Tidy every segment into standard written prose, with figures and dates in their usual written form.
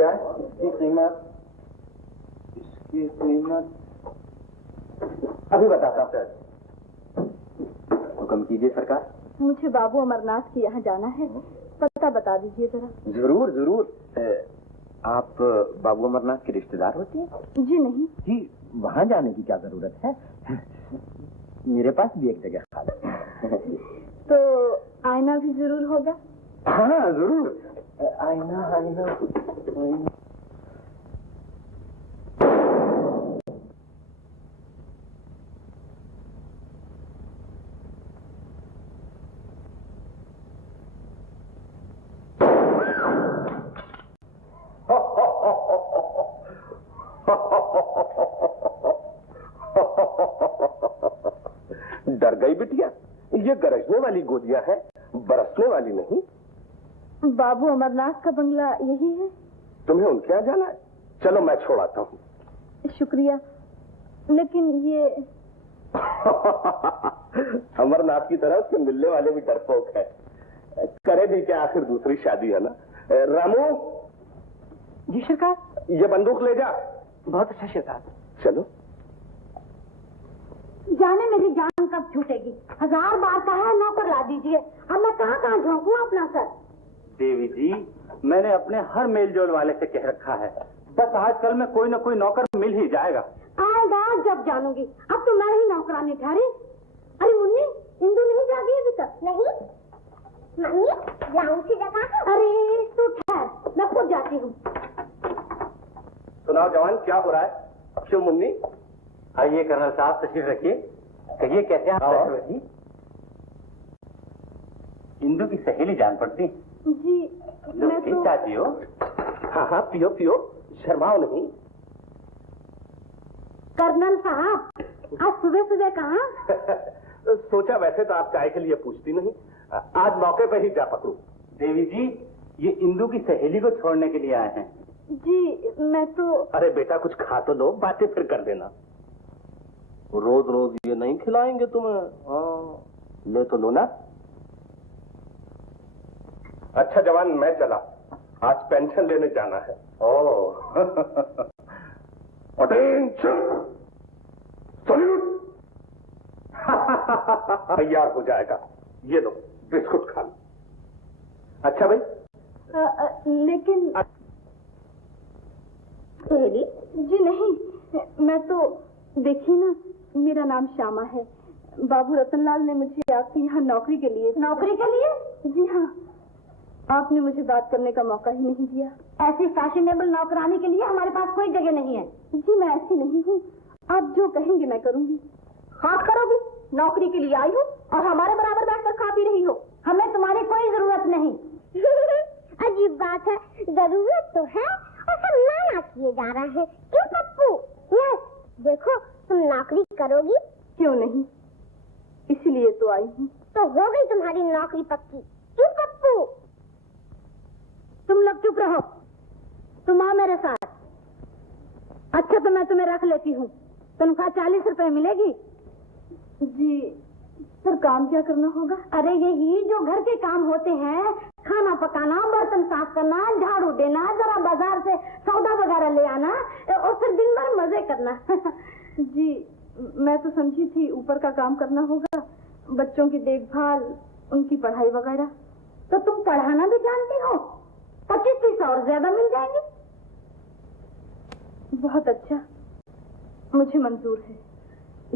क्या है? इसकी कीमत अभी बताता हूँ। हुक्म कीजिए सरकार। मुझे बाबू अमरनाथ के यहाँ जाना है, पता बता दीजिए जरा। जरूर जरूर। आप बाबू अमरनाथ के रिश्तेदार होती हैं? जी नहीं। जी, वहाँ जाने की क्या जरूरत है, मेरे पास भी एक जगह खाली है। तो आईना भी जरूर होगा? हाँ जरूर। आईना आईना आईना। डर गई बिटिया? ये गरजने वाली गोदियां हैं, बरसने वाली नहीं। बाबू अमरनाथ का बंगला यही है। तुम्हें उनके यहाँ जाना है? चलो मैं छोड़ आता हूँ। शुक्रिया, लेकिन ये अमरनाथ की तरह उसके मिलने वाले भी डरपोक है। करे भी क्या, आखिर दूसरी शादी है ना। रामू। जी सरकार। ये बंदूक ले जा। बहुत अच्छा सरकार। चलो। जाने मेरी जान कब छूटेगी। 1000 बार कहा है नौकर ला दीजिए, अब मैं कहाँ कहाँ झोंकूं अपना सर। देवी जी, मैंने अपने हर मेल जोल वाले से कह रखा है, बस आजकल में कोई न कोई नौकर मिल ही जाएगा। आएगा जब जानूंगी, अब तो मैं ही नौकरानी ठहरी। अरे मुन्नी, इंदु नहीं जागी अभी तक? नहीं मम्मी, जाऊं सी जगह। अरे तू ठहर, मैं खुद जाती हूँ। सुनाओ जवान, क्या हो रहा है? क्यों मुन्नी? आइए कर्नल साहब, तशरीफ रखिए। कहिए कैसे आप? इंदु की सहेली जान पड़ती? जी मैं तो... चाहती हो? हाँ हाँ, पियो पियो, शर्माओ नहीं। कर्नल साहब, आज सुबह सुबह कहाँ? सोचा वैसे तो आप चाय के लिए पूछती नहीं, आज मौके पर ही जा पकड़ू। देवी जी, ये इंदु की सहेली को छोड़ने के लिए आए हैं। जी मैं तो... अरे बेटा, कुछ खा तो लो, बातें फिर कर देना। रोज रोज ये नहीं खिलाएंगे तुम्हें। हाँ, ले तो लो ना। अच्छा जवान, मैं चला, आज पेंशन लेने जाना है। ओह अटेंशन, सैल्यूट। तैयार हो जाएगा, ये लो बिस्कुट खा लो। अच्छा भाई। लेकिन सहेली? जी नहीं, मैं तो... देखिए ना, मेरा नाम श्यामा है। बाबू रतनलाल ने मुझे आपके यहाँ नौकरी के लिए... नौकरी के लिए? जी हाँ, आपने मुझे बात करने का मौका ही नहीं दिया। ऐसी फैशनेबल नौकरानी के लिए हमारे पास कोई जगह नहीं है। जी मैं ऐसी नहीं हूँ, आप जो कहेंगे मैं करूँगी। खास करोगी? नौकरी के लिए आई हो और हमारे बराबर बैठकर खा पी रही हो। हमें तुम्हारी कोई जरूरत नहीं। अजीब बात है, जरूरत तो है और सब नाना किए जा रहे हैं। क्यों पप्पू? यस, देखो तुम नौकरी करोगी? क्यों नहीं, इसीलिए तो आई हूँ। तो हो गई तुम्हारी नौकरी पक्की। क्यों पप्पू? तुम लोग चुप रहो, तुम आओ मेरे साथ। अच्छा तो मैं तुम्हें रख लेती हूँ, तनख्वाह 40 रुपए मिलेगी। जी, पर काम क्या करना होगा? अरे यही जो घर के काम होते हैं, खाना पकाना, बर्तन साफ करना, झाड़ू देना, जरा बाजार से सौदा वगैरह ले आना और फिर दिन भर मजे करना। जी मैं तो समझी थी ऊपर का काम करना होगा, बच्चों की देखभाल, उनकी पढ़ाई वगैरह। तो तुम पढ़ाना भी जानती हो? 25 और ज्यादा मिल जाएंगे। बहुत अच्छा, मुझे मंजूर है।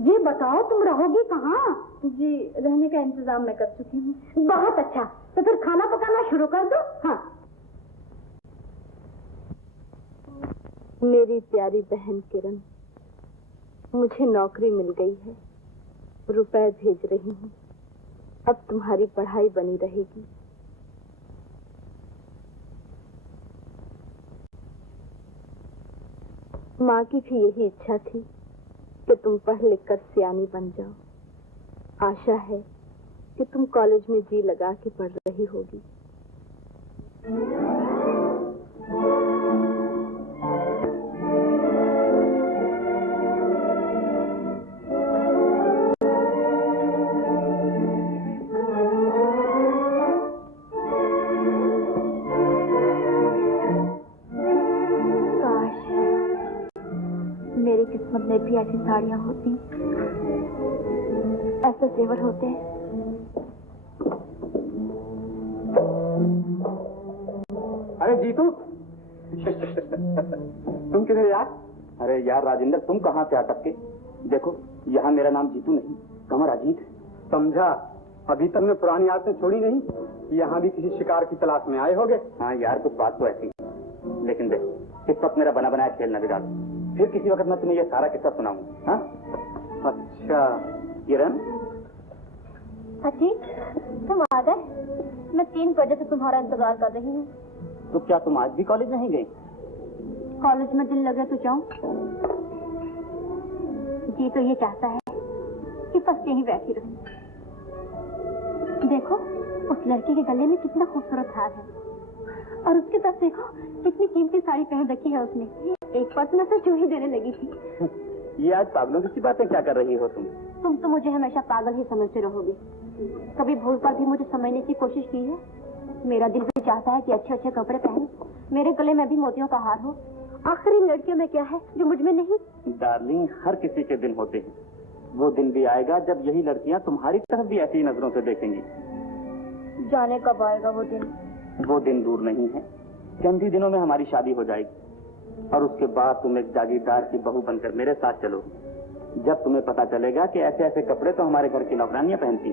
ये बताओ तुम रहोगी कहाँ? जी रहने का इंतजाम मैं कर चुकी हूँ। बहुत अच्छा, तो फिर खाना पकाना शुरू कर दो। हाँ। मेरी प्यारी बहन किरण, मुझे नौकरी मिल गई है, रुपए भेज रही हूँ। अब तुम्हारी पढ़ाई बनी रहेगी। माँ की भी यही इच्छा थी कि तुम पढ़ लिख कर सियानी बन जाओ। आशा है कि तुम कॉलेज में जी लगा के पढ़ रही होगी। मेरी किस्मत में भी ऐसी साड़ियां होती, ऐसे जेवर होते। अरे जीतू तुम किधर यार? अरे यार राजेंद्र, तुम कहाँ से अटक के? देखो यहाँ मेरा नाम जीतू नहीं, कमर अजीत है। समझा? अभी तक मैं पुरानी आदतें छोड़ी नहीं, यहाँ भी किसी शिकार की तलाश में आए होगे। हाँ यार, कुछ बात तो ऐसी है, लेकिन देखो इस वक्त मेरा बना बनाया खेल न बिगाड़, फिर किसी वक्त मैं तुम्हें ये सारा किस्सा सुनाऊंगा। हाँ अच्छा किरण, अजीत तुम आ गए? मैं 3 बजे से तुम्हारा इंतजार कर रही हूँ। तो क्या तुम आज भी कॉलेज नहीं गई? कॉलेज में दिल लगे तो जाऊं। जी तो ये चाहता है कि बस यहीं बैठी रहूं। देखो उस लड़की के गले में कितना खूबसूरत हार है, और उसके पास देखो कितनी कीमती साड़ी पहन रखी है उसने। एक पर्स में से चूही ही देने लगी थी। ये आज पागलों की सी बातें क्या कर रही हो तुम? तुम तो मुझे हमेशा पागल ही समझते रहोगे। कभी भूल कर भी मुझे समझने की कोशिश की है? मेरा दिल भी चाहता है कि अच्छे अच्छे कपड़े पहनो, मेरे गले में भी मोतियों का हार हो। आखिर इन लड़कियों में क्या है जो मुझ में नहीं? डार्लिंग, हर किसी के दिन होते हैं। वो दिन भी आएगा जब यही लड़कियां तुम्हारी तरफ भी ऐसी नजरों से देखेंगी। जाने कब आएगा वो दिन? वो दिन दूर नहीं है, चंद ही दिनों में हमारी शादी हो जाएगी, और उसके बाद तुम एक जागीरदार की बहू बनकर मेरे साथ चलो। जब तुम्हें पता चलेगा कि ऐसे ऐसे कपड़े तो हमारे घर की नौकरानियां पहनती।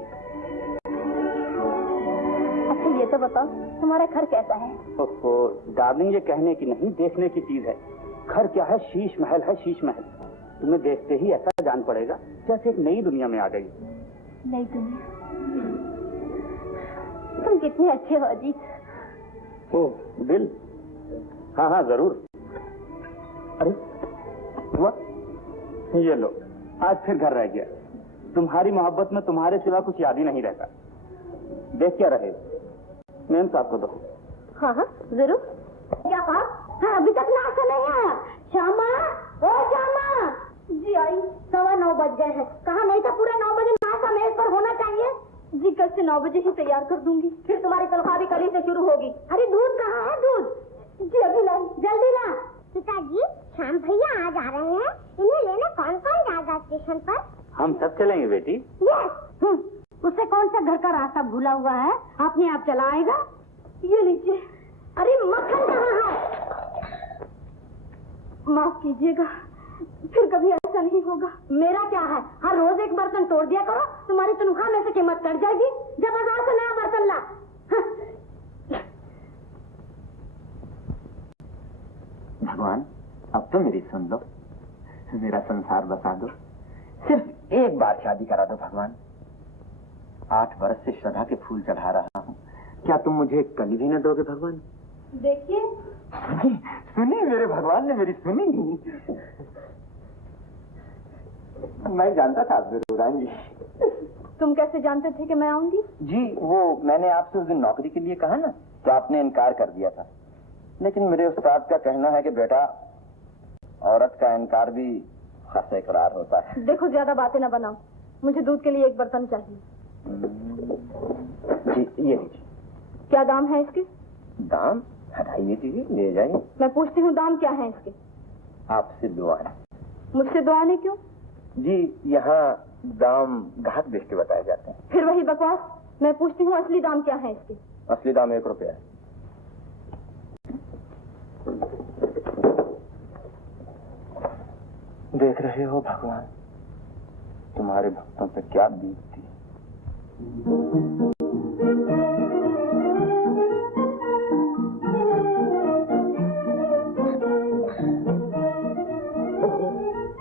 अच्छा ये तो बताओ तुम्हारा घर कैसा है? ओहो डार्लिंग, ये कहने की नहीं देखने की चीज है। घर क्या है? शीश महल है, शीश महल। तुम्हें देखते ही ऐसा जान पड़ेगा जैसे एक नई दुनिया में आ गई। नई दुनिया? तुम कितने अच्छे हो अजीत। ओह दिल, हाँ हाँ जरूर। अरे हुआ, ये लो, आज फिर घर रह गया। तुम्हारी मोहब्बत में तुम्हारे सिवा कुछ याद ही नहीं रहता। देख क्या रहे, मैम साहब को दो। हाँ हाँ जरूर। क्या कहा? हाँ, अभी तक नाश्ता नहीं आया। श्यामा, ओ श्यामा। जी आई। 9:15 बज गए हैं। कहा नहीं था पूरा 9 बजे नाश्ता मेज पर होना चाहिए? जी कल से 9 बजे ही तैयार कर दूंगी। फिर तुम्हारी तनख्वाह भी कल ही से शुरू होगी। अरे दूध कहाँ है? दूध जी अभी लाई, जल्दी ला। पिताजी, श्याम भैया आज आ रहे हैं, इन्हें लेने कौन कौन जाएगा स्टेशन पर? हम सब चलेंगे बेटी। यस। उससे कौन सा घर का रास्ता भूला हुआ है? अपने आप चला आएगा। ये लीजिए। अरे मक्खन कहाँ है? माफ कीजिएगा, फिर कभी ऐसा नहीं होगा। मेरा क्या है, हर रोज एक बर्तन तोड़ दिया करो, तुम्हारी तनख्वाह में से कीमत कट जाएगी। जब बाजार से नया बर्तन ला। भगवान अब तो मेरी सुन लो, मेरा संसार बसा दो, सिर्फ एक बार शादी करा दो भगवान। 8 वर्ष से श्रद्धा के फूल चढ़ा रहा हूँ, क्या तुम मुझे कली भी न दोगे भगवान? देखिए सुनी मेरे भगवान ने मेरी सुनी। मैं जानता था आप जरूर आएंगी। तुम कैसे जानते थे कि मैं आऊंगी? जी वो मैंने आपसे उस दिन नौकरी के लिए कहा ना, तो आपने इनकार कर दिया था। लेकिन मेरे उस्ताद का कहना है कि बेटा, औरत का इनकार भी खासा इकरार होता है। देखो ज्यादा बातें ना बनाओ, मुझे दूध के लिए एक बर्तन चाहिए। जी ये लीजिए। क्या दाम है इसके? दाम हटाइए दीजिए, ले जाइए। मैं पूछती हूँ दाम क्या है इसके? आपसे दुआएं। मुझसे दुआने क्यों? जी यहाँ दाम ग्राहक देख के बताए जाते हैं। फिर वही बकवास। मैं पूछती हूँ असली दाम क्या है इसके? असली दाम 1 रुपया है। देख रहे हो भगवान, तुम्हारे भक्तों पे क्या बीतती।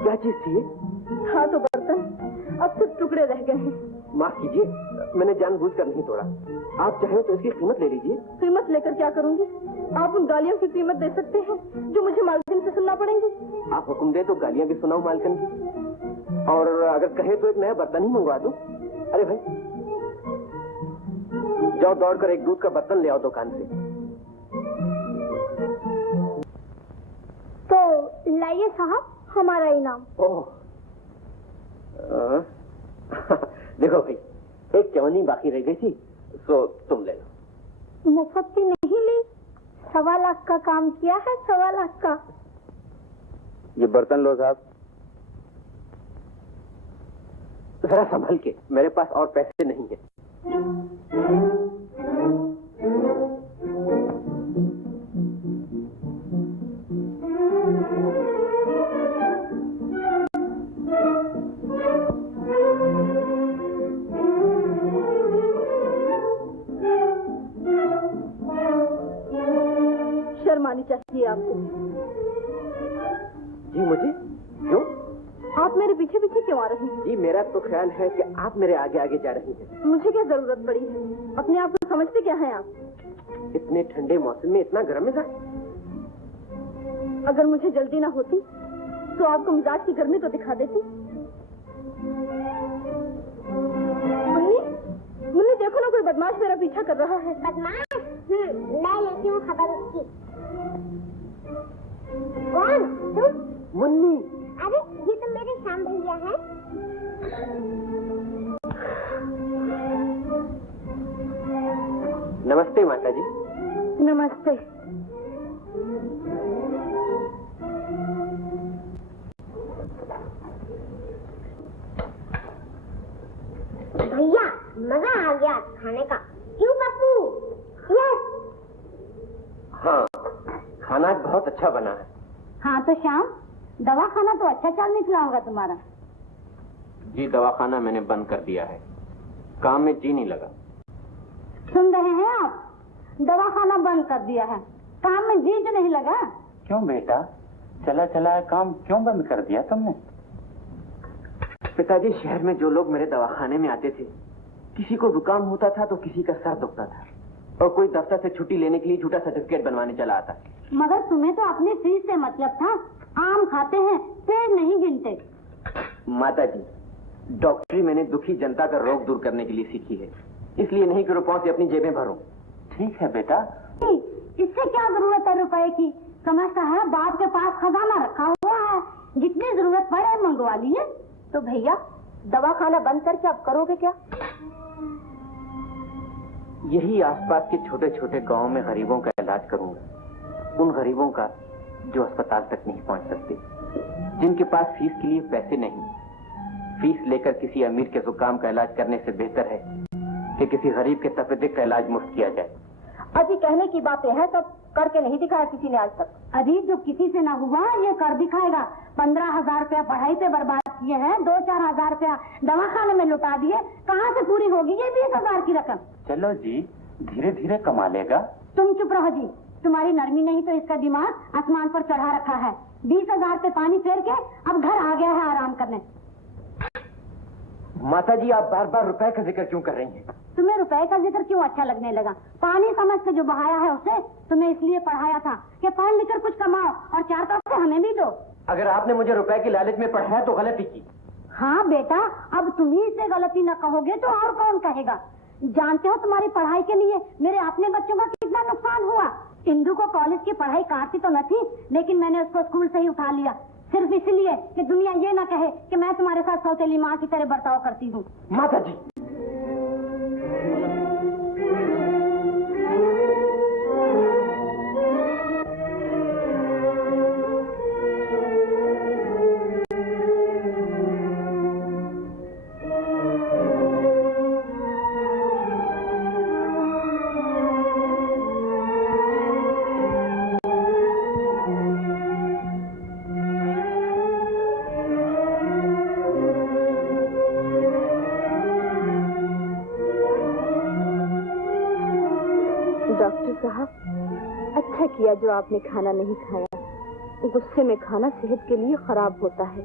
क्या चीज थी? हाँ तो बर्तन, अब सिर्फ टुकड़े रह गए हैं। माफ कीजिए, मैंने जानबूझकर नहीं तोड़ा। आप चाहे तो इसकी कीमत ले लीजिए। कीमत लेकर क्या करूंगी? आप उन गालियों की कीमत दे सकते हैं जो मुझे मालकिन से सुनना पड़ेंगी। आप हुक्म दे तो गालियां भी सुनाओ मालकन की, और अगर कहे तो एक नया बर्तन ही मंगवा दो। अरे भाई जाओ दौड़कर एक दूध का बर्तन ले आओ दुकान से। तो लाइए साहब हमारा इनाम। ओह देखो भाई, एक चवन्नी बाकी रह गई थी, तो तुम ले लो। मुफ्त की नहीं ली, 1.25 लाख का काम किया है, 1.25 लाख का। ये बर्तन लो साहब, जरा संभल के, मेरे पास और पैसे नहीं है। शर्म आनी चाहिए आपको। जी मुझे? क्यों? आप मेरे पीछे पीछे क्यों आ रही हैं? जी मेरा तो ख्याल है कि आप मेरे आगे आगे जा रही हैं। मुझे क्या जरूरत पड़ी है? अपने आप को समझते क्या हैं आप? इतने ठंडे मौसम में इतना गर्म मिजाज? अगर मुझे जल्दी ना होती तो आपको मिजाज की गर्मी तो दिखा देती। मुन्नी, मुन्नी देखो ना, कोई बदमाश मेरा पीछा कर रहा है। बदमाश? मैं लेती हूँ खबर उसकी। कौन? तुम? मुन्नी। अरे ये तो मेरे श्याम भैया हैं। नमस्ते माता जी। नमस्ते। भैया मजा आ गया खाने का। क्यों पप्पू? यस। हाँ, खाना बहुत अच्छा बना है। हाँ तो श्याम, दवा खाना तो अच्छा चाल निकला होगा तुम्हारा। जी दवाखाना मैंने बंद कर दिया है, काम में जी नहीं लगा। सुन रहे हैं आप? दवा खाना बंद कर दिया है, काम में जी तो नहीं लगा। क्यों बेटा, चला चला काम क्यों बंद कर दिया तुमने? पिताजी, शहर में जो लोग मेरे दवाखाने में आते थे, किसी को जुकाम होता था तो किसी का सर दुखता था, और कोई दफ्तर से छुट्टी लेने के लिए झूठा सर्टिफिकेट बनवाने चला आता। मगर तुम्हें तो अपनी फीस से मतलब था। आम खाते हैं, पेड़ नहीं गिनते। माता जी, डॉक्टरी मैंने दुखी जनता का रोग दूर करने के लिए सीखी है, इसलिए नहीं कि रुपयों से अपनी जेबें भरूं। ठीक है बेटा। इससे क्या जरूरत है रुपए की? समझता है बाप के पास खजाना रखा हुआ है, जितनी जरूरत पड़े मंगवा लिए। तो भैया दवा खाना बंद करके अब करोगे क्या? यही आसपास के छोटे छोटे गांवों में गरीबों का इलाज करूंगा, उन गरीबों का जो अस्पताल तक नहीं पहुंच सकते, जिनके पास फीस के लिए पैसे नहीं। फीस लेकर किसी अमीर के जुकाम का इलाज करने से बेहतर है कि किसी गरीब के तपेदिक का इलाज मुफ्त किया जाए। अभी कहने की बातें हैं, सब करके नहीं दिखाया किसी ने आज तक। अभी जो किसी से ना हुआ ये कर दिखाएगा। 15,000 रुपया पढ़ाई पे बर्बाद किए हैं, 2-4 हजार रुपया दवाखाने में लुटा दिए। कहाँ से पूरी होगी ये 20,000 की रकम? चलो जी, धीरे धीरे कमा लेगा। तुम चुप रहो जी, तुम्हारी नरमी नहीं तो इसका दिमाग आसमान पर चढ़ा रखा है। 20,000 पे पानी फेर के अब घर आ गया है आराम करने। माता जी, आप बार बार रुपए का जिक्र क्यों कर रही हैं? तुम्हें रुपए का जिक्र क्यों अच्छा लगने लगा? पानी समझ के जो बहाया है उसे तुम्हें इसलिए पढ़ाया था कि पढ़ लिख कर कुछ कमाओ और 4 पैसे हमें भी दो। अगर आपने मुझे रुपए की लालच में पढ़ाया तो गलती की। हाँ बेटा, अब तुम ही से गलती न कहोगे तो और कौन कहेगा? जानते हो तुम्हारी पढ़ाई के लिए मेरे अपने बच्चों का कितना नुकसान हुआ। इंदु को कॉलेज की पढ़ाई काटती तो न थी, लेकिन मैंने उसको स्कूल से ही उठा लिया, सिर्फ इसलिए कि दुनिया ये न कहे कि मैं तुम्हारे साथ सौतेली माँ की तरह बर्ताव करती हूँ। माता जी, डॉक्टर साहब, अच्छा किया जो आपने खाना नहीं खाया। गुस्से में खाना सेहत के लिए खराब होता है,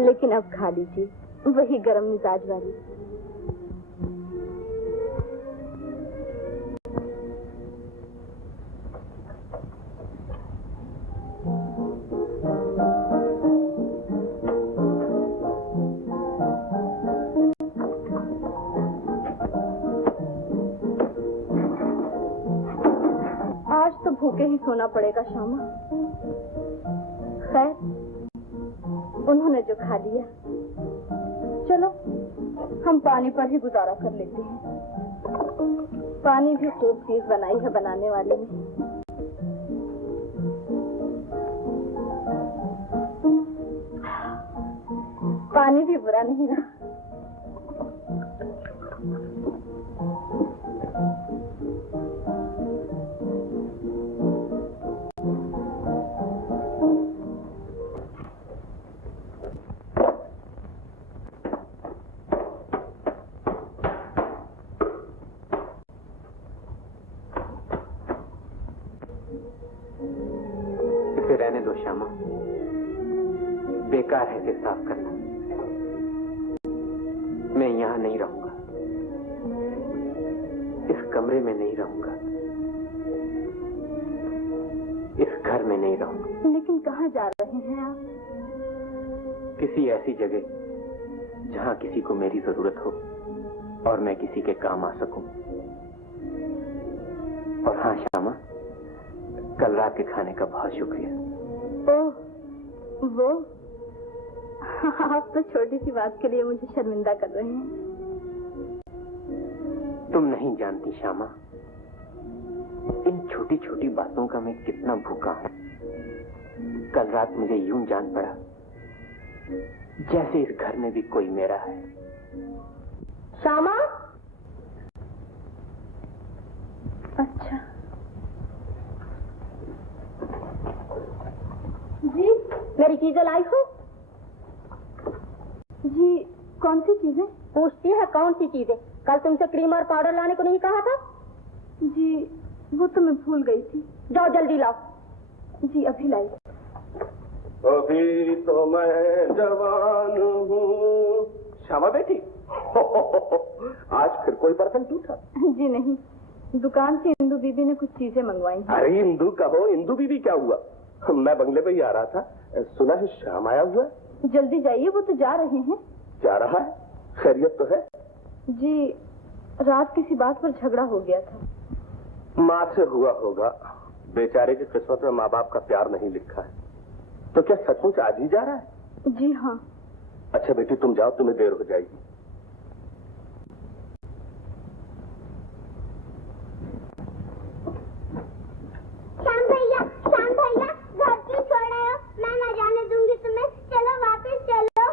लेकिन अब खा लीजिए, वही गरम मिजाज वाली। आज तो भूखे ही सोना पड़ेगा श्यामा। खैर, उन्होंने जो खा लिया, चलो हम पानी पर ही गुजारा कर लेते हैं। पानी भी खूब चीज बनाई है बनाने वाले ने। पानी भी बुरा नहीं रहा। बेकार है इसे साफ करना। मैं यहां नहीं रहूंगा, इस कमरे में नहीं रहूंगा, इस घर में नहीं रहूंगा। लेकिन कहाँ जा रहे हैं आप? किसी ऐसी जगह जहां किसी को मेरी जरूरत हो और मैं किसी के काम आ सकूं। और हाँ श्यामा, कल रात के खाने का बहुत शुक्रिया। ओह वो, आप तो छोटी सी बात के लिए मुझे शर्मिंदा कर रहे हैं। तुम नहीं जानती श्यामा, इन छोटी छोटी बातों का मैं कितना भूखा हूं। कल रात मुझे यूं जान पड़ा जैसे इस घर में भी कोई मेरा है। श्यामा? अच्छा जी, मेरी चीजें लाई हो? जी, कौन सी चीजें? पूछती है कौन सी चीजें? कल तुमसे क्रीम और पाउडर लाने को नहीं कहा था? जी, वो तो मैं भूल गई थी। जाओ जल्दी लाओ। जी, अभी लाई। अभी तो मैं जवान हूँ। श्यामा बेटी, आज फिर कोई बर्तन टूटा? जी नहीं, दुकान से इंदू बीबी ने कुछ चीजें मंगवाई। अरे इंदू कहो, इंदू बीबी क्या हुआ? मैं बंगले पे ही आ रहा था, सुना है श्याम आया हुआ है। जल्दी जाइए, वो तो जा रहे हैं। जा रहा है? खैरियत तो है? जी, रात किसी बात पर झगड़ा हो गया था। माँ से हुआ होगा। बेचारे की किस्मत में माँ बाप का प्यार नहीं लिखा है। तो क्या सचमुच आज ही जा रहा है? जी हाँ। अच्छा बेटी तुम जाओ, तुम्हें देर हो जाएगी। श्याम भैया, घर क्यों छोड़ रहे हो? मैं न जाने दूंगी तुम्हें। चलो वापस चलो।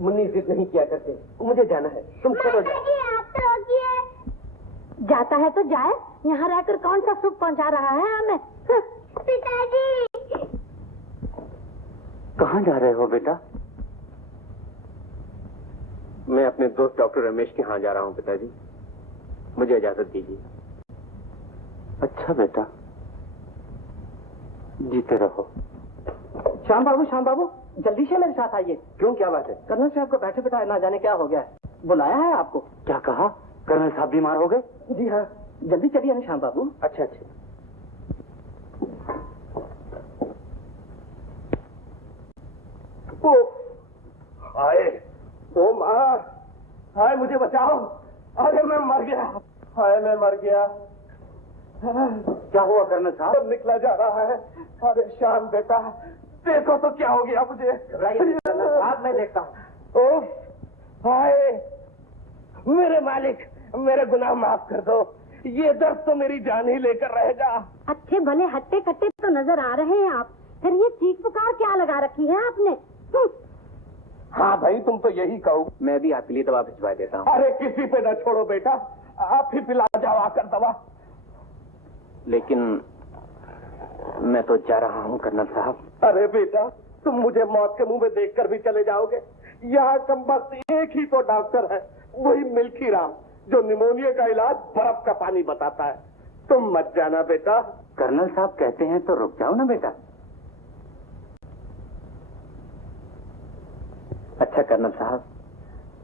मुन्नी जिद नहीं किया करते, मुझे जाना है, तुम चलो जाओ। आप तो रोकिए। जाता है तो जाए, यहाँ रहकर कौन सा सुख पहुँचा रहा है हमें? पिताजी। कहाँ जा रहे हो बेटा? मैं अपने दोस्त डॉक्टर रमेश के यहाँ जा रहा हूँ पिताजी, मुझे इजाजत दीजिए। अच्छा बेटा, जीते रहो। श्याम बाबू, जल्दी से मेरे साथ आइए। क्यों, क्या बात है? कर्नल साहब को बैठे बैठा ना जाने क्या हो गया है, बुलाया है आपको। क्या कहा? कर्नल साहब बीमार हो गए? जी हाँ, जल्दी चलिए ना श्याम बाबू। अच्छा अच्छा। हाय, ओ माँ, हाय मुझे बचाओ। अरे मैं मर गया, हाय मैं मर गया। क्या हुआ कर्नल साहब? सब निकला जा रहा है। अरे श्याम बेटा, देखो तो क्या हो गया मुझे। साहब मैं देखता हूँ। ओह, हाय मेरे मालिक, मेरे गुनाह माफ कर दो। ये दर्द तो मेरी जान ही लेकर रहेगा। अच्छे भले हट्टे कट्टे तो नजर आ रहे हैं आप, फिर ये चीख पुकार क्या लगा रखी है आपने? हाँ भाई, तुम तो यही कहो। मैं भी आपके लिए दवा भिजवा देता हूँ। अरे किसी पे न छोड़ो बेटा, आप ही पिला जाओ आकर दवा। लेकिन मैं तो जा रहा हूँ कर्नल साहब। अरे बेटा, तुम मुझे मौत के मुंह में देखकर भी चले जाओगे? यहाँ कम बस एक ही तो डॉक्टर है, वही मिल्खी राम, जो निमोनिया का इलाज बर्फ का पानी बताता है। तुम मत जाना बेटा। कर्नल साहब कहते हैं तो रुक जाओ ना बेटा। अच्छा कर्नल साहब,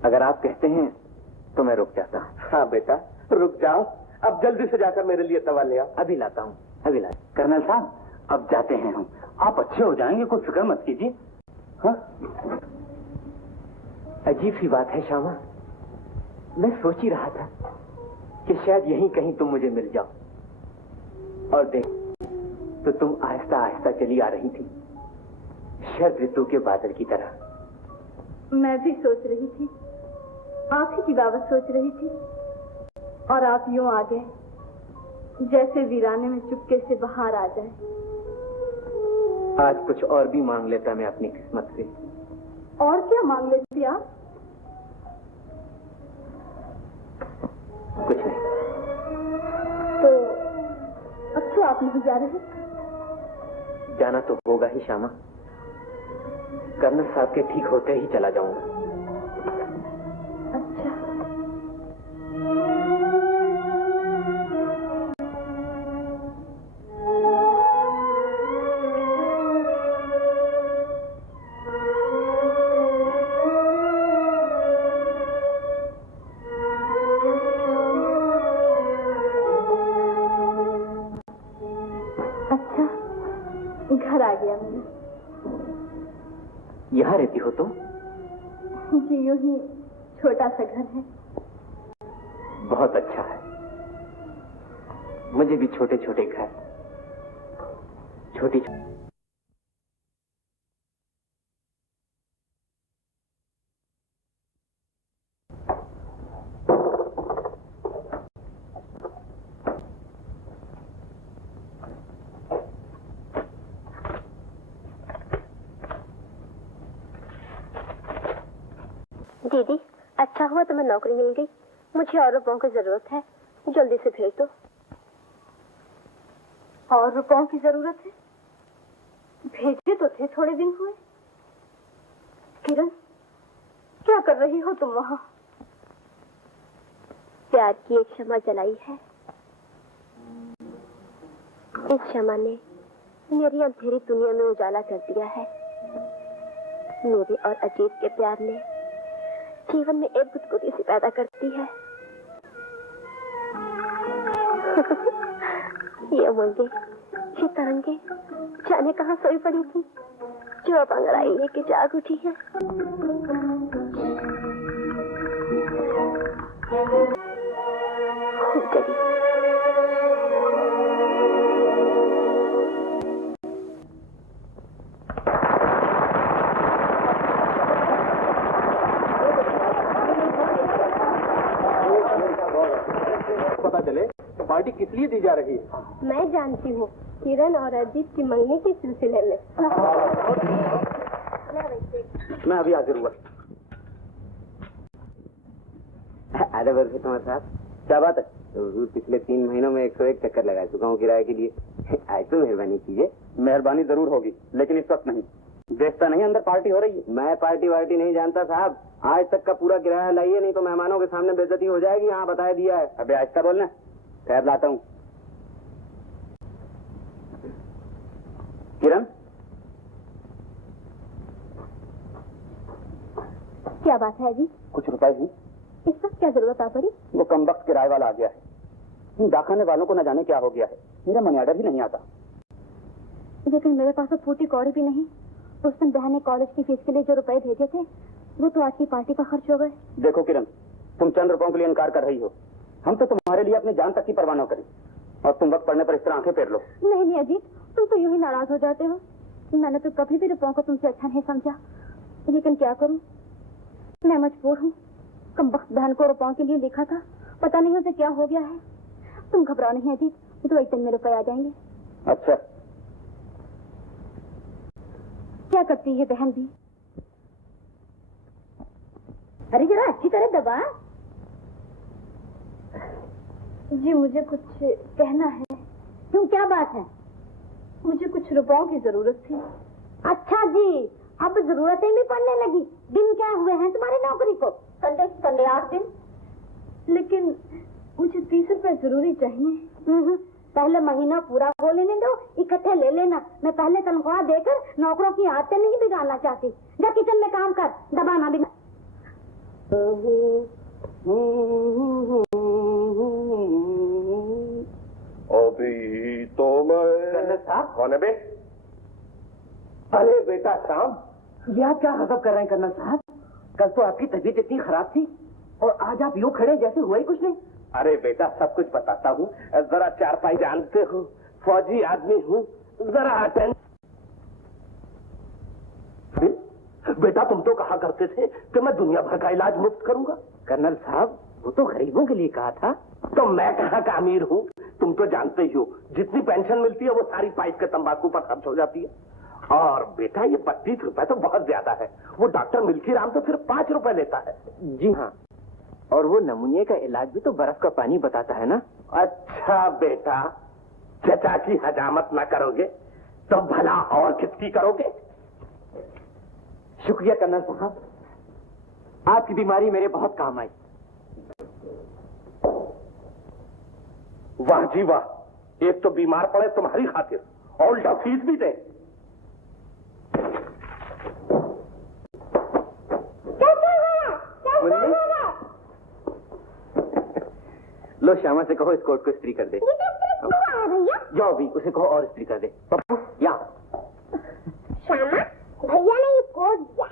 अगर आप कहते हैं तो मैं रुक जाता हूँ। हाँ बेटा, रुक जाओ। अब जल्दी से जाकर मेरे लिए दवा ले आओ। अभी लाता हूँ, अभी ला। कर्नल साहब, अब जाते हैं हम। आप अच्छे हो जाएंगे, कोई फिक्र मत कीजिए। हाँ? अजीब सी बात है श्यामा, मैं सोच ही रहा था कि शायद यहीं कहीं तुम मुझे मिल जाओ। और देख तो तुम आहिस्ता आहिस्ता चली आ रही थी, शरद ऋतु के बादल की तरह। मैं भी सोच रही थी, आप ही की बाबत सोच रही थी, और आप यूं आ गए जैसे वीराने में चुपके से बाहर आ जाए। आज कुछ और भी मांग लेता मैं अपनी किस्मत से। और क्या मांग लेती आप? कुछ नहीं। तो अब तो आप नहीं जा रहे? जाना तो होगा ही श्यामा, कर्नल साहब के ठीक होते ही चला जाऊंगा। अच्छा, यहाँ रहती हो तो? जी यूं ही छोटा सा घर है। बहुत अच्छा है। मुझे भी छोटे छोटे घर, छोटी दीदी, अच्छा हुआ तुम्हें नौकरी मिल गई। मुझे और रुपयों की जरूरत है, जल्दी से भेज दो। और रुपयों की जरूरत है? भेजे तो थे, थोड़े दिन हुए। किरण, क्या कर रही हो तुम वहाँ? प्यार की एक शमा जलाई है। इस शमा ने मेरी अंधेरी दुनिया में उजाला कर दिया है। मेरे और अजीत के प्यार ने जीवन में एक गुदगुदी सी पैदा करती है। ये उमंगे, ये तरंगे जाने कहाँ सोई पड़ी थी, जो अब अंगड़ाई लेके जाग उठी है। चली। पता चले पार्टी किस लिए दी जा रही है। मैं जानती हूँ, किरण और अजीत की मंगनी के सिलसिले में। मैं अभी हाजिर हुआ। आधे वर्ष से तुम्हारे साथ क्या बात है? तो पिछले 3 महीनों में 101 चक्कर लगा चुका हूँ किराए के लिए। आज तो मेहरबानी कीजिए। मेहरबानी जरूर होगी, लेकिन इस वक्त नहीं। देखता नहीं अंदर पार्टी हो रही है। मैं पार्टी वार्टी नहीं जानता साहब। आज तक का पूरा किराया लाइए, नहीं तो मेहमानों के सामने बेइज्जती हो जाएगी। यहाँ बता दिया है। अबे आहिस्ता बोलना। खैर लाता हूँ। किरण, क्या बात है अजीत? कुछ रुपए ही। इस वक्त क्या जरूरत आ पड़ी? वो कमबख्त किराए वाला आ गया है। इन डाकखाने वालों को न जाने क्या हो गया है। मेरा मनी ऑर्डर ही नहीं आता। लेकिन मेरे पास तो फूटी कौड़ी भी नहीं। उस दिन बहन ने कॉलेज की फीस के लिए जो रुपए भेजे थे, वो तो आज की पार्टी का खर्च हो गए। देखो किरण, तुम चंद रुपयों के लिए इनकार कर रही हो। हम तो तुम्हारे लिए अपनी जान तक की परवाह न करें, और तुम वक्त पड़ने पर इस तरह आंखें फेर लो। नहीं नहीं अजीत, तुम तो यूं ही नाराज हो जाते हो। मैंने तो कभी भी रुपयों को तुमसे अच्छा नहीं समझा, लेकिन क्या करूं, मैं मजबूर हूँ। कमबख्त बहन को रुपयों के लिए लिखा था, पता नहीं उसे क्या हो गया है। तुम घबराओ नहीं अजीत, तो एक दिन में रुपए आ जाएंगे। अच्छा, क्या करती है बहन भी? अरे जरा अच्छी तरह दबा। जी मुझे कुछ कहना है। क्यों, क्या बात है? मुझे कुछ रुपयों की जरूरत थी। अच्छा जी, अब जरूरतें भी पड़ने लगी। दिन क्या हुए हैं तुम्हारी नौकरी को? संडे 8 दिन। लेकिन मुझे 30 रुपए जरूरी चाहिए। पहले महीना पूरा हो लेने दो, इकट्ठे ले लेना। मैं पहले तनख्वाह देकर नौकरों की आदतें नहीं बिगाड़ना चाहती। जा किचन में काम कर, दबाना भी। अभी तो मैं कौन है बे? अरे बेटा शाम, यह क्या गजब कर रहे हैं कर्नल साहब? कल तो आपकी तबीयत इतनी खराब थी और आज आप यूं खड़े जैसे हुआ ही कुछ नहीं। अरे बेटा सब कुछ बताता हूँ, जरा चारपाई जानते हो, फौजी आदमी हूँ, जरा अटेंड। बेटा तुम तो कहा करते थे कि मैं दुनिया भर का इलाज मुफ्त करूंगा। कर्नल साहब, वो तो गरीबों के लिए कहा था। तो मैं कहाँ का अमीर हूँ? तुम तो जानते ही हो, जितनी पेंशन मिलती है वो सारी पाइप के तंबाकू पर खर्च हो जाती है। और बेटा ये 32 रुपए तो बहुत ज्यादा है। वो डॉक्टर मिल्खी राम तो सिर्फ 5 रुपए लेता है। जी हाँ, और वो नमूने का इलाज भी तो बर्फ का पानी बताता है ना। अच्छा बेटा, चचा की हजामत ना करोगे तो भला और किसकी करोगे? शुक्रिया कर्नल साहब, आपकी बीमारी मेरे बहुत काम आई। वाह जी वाह, एक तो बीमार पड़े तुम्हारी खातिर और उल्टा फीस भी दे। लो श्यामा से कहो इस कोट को इस्त्री कर दे। भैया जाओ भी, उसे कहो और इस्त्री कर दे। पप्पू यहाँ। श्यामा, भैया ने ये कोट दिया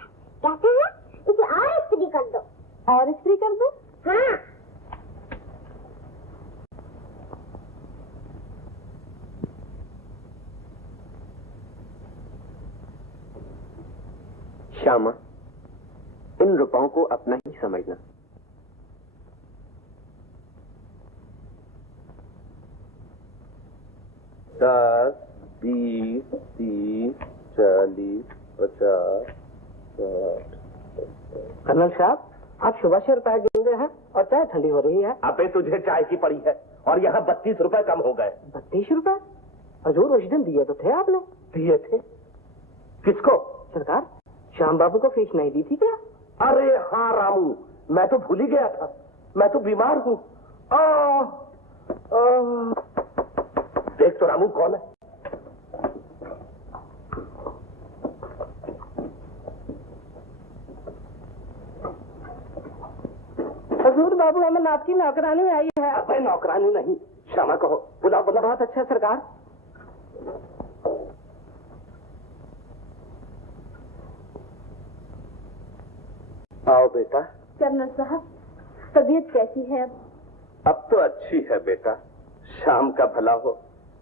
श्यामा, इन रुपयों को अपना ही समझना। दस, 20, 30, 40, 50, 60। कर्नल साहब, आप सुबह से रुपए गिन रहे हैं और चाय ठंडी हो रही है। अबे तुझे चाय की पड़ी है और यहाँ 32 रुपए कम हो गए। 32 रुपए? हजूर, उस दिन दिए तो थे आपने। दिए थे? किसको? सरकार, श्याम बाबू को फीस नहीं दी थी क्या? अरे हाँ रामू, मैं तो भूल ही गया था, मैं तो बीमार हूँ। देख तो रामू कौन है। हजूर, बाबू अमन आपकी नौकरानी आई है। अबे नौकरानी नहीं, श्यामा कहो। बुलाओ बुलाओ। बहुत अच्छा सरकार। आओ बेटा। कर्नल साहब, तबीयत कैसी है अब तो अच्छी है बेटा। शाम का भला हो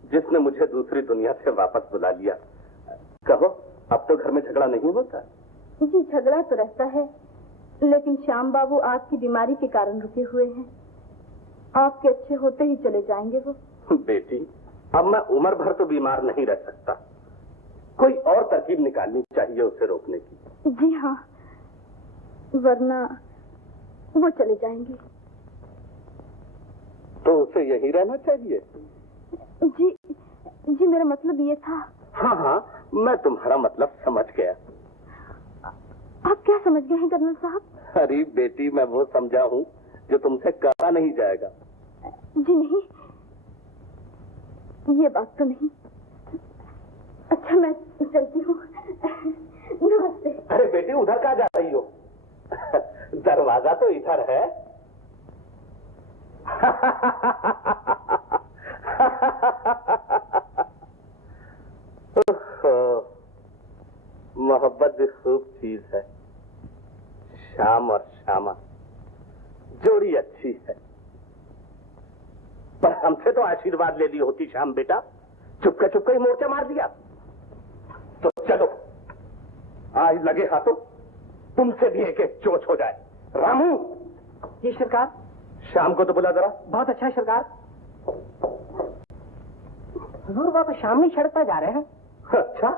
जिसने मुझे दूसरी दुनिया से वापस बुला लिया। कहो, अब तो घर में झगड़ा नहीं होता? जी, झगड़ा तो रहता है, लेकिन श्याम बाबू आपकी बीमारी के कारण रुके हुए हैं। आपके अच्छे होते ही चले जाएंगे वो। बेटी, अब मैं उम्र भर तो बीमार नहीं रह सकता। कोई और तरकीब निकालनी चाहिए उसे रोकने की। जी हाँ, वरना वो चले जाएंगे। तो उसे यही रहना चाहिए। जी, मेरा मतलब ये था। हाँ हाँ, मैं तुम्हारा मतलब समझ गया। आप क्या समझ गए हैं कर्नल साहब? अरे बेटी, मैं वो समझा हूँ जो तुमसे कहा नहीं जाएगा। जी नहीं, ये बात तो नहीं। अच्छा, मैं चलती हूँ। नमस्ते। अरे बेटी, उधर कहाँ जा रही हो? दरवाजा तो इधर है। मोहब्बत भी खूब चीज है। शाम और श्यामा जोड़ी अच्छी है, पर हमसे तो आशीर्वाद ले ली होती श्याम बेटा। चुपके ही मोर्चा मार दिया। तो चलो, आज लगे हाथों तुमसे भी एक एक चोच हो जाए। रामू। जी सरकार। शाम को तो बुला जरा। बहुत अच्छा है सरकार। हजूर, वो तो शाम ही सड़क पर जा रहे हैं। अच्छा,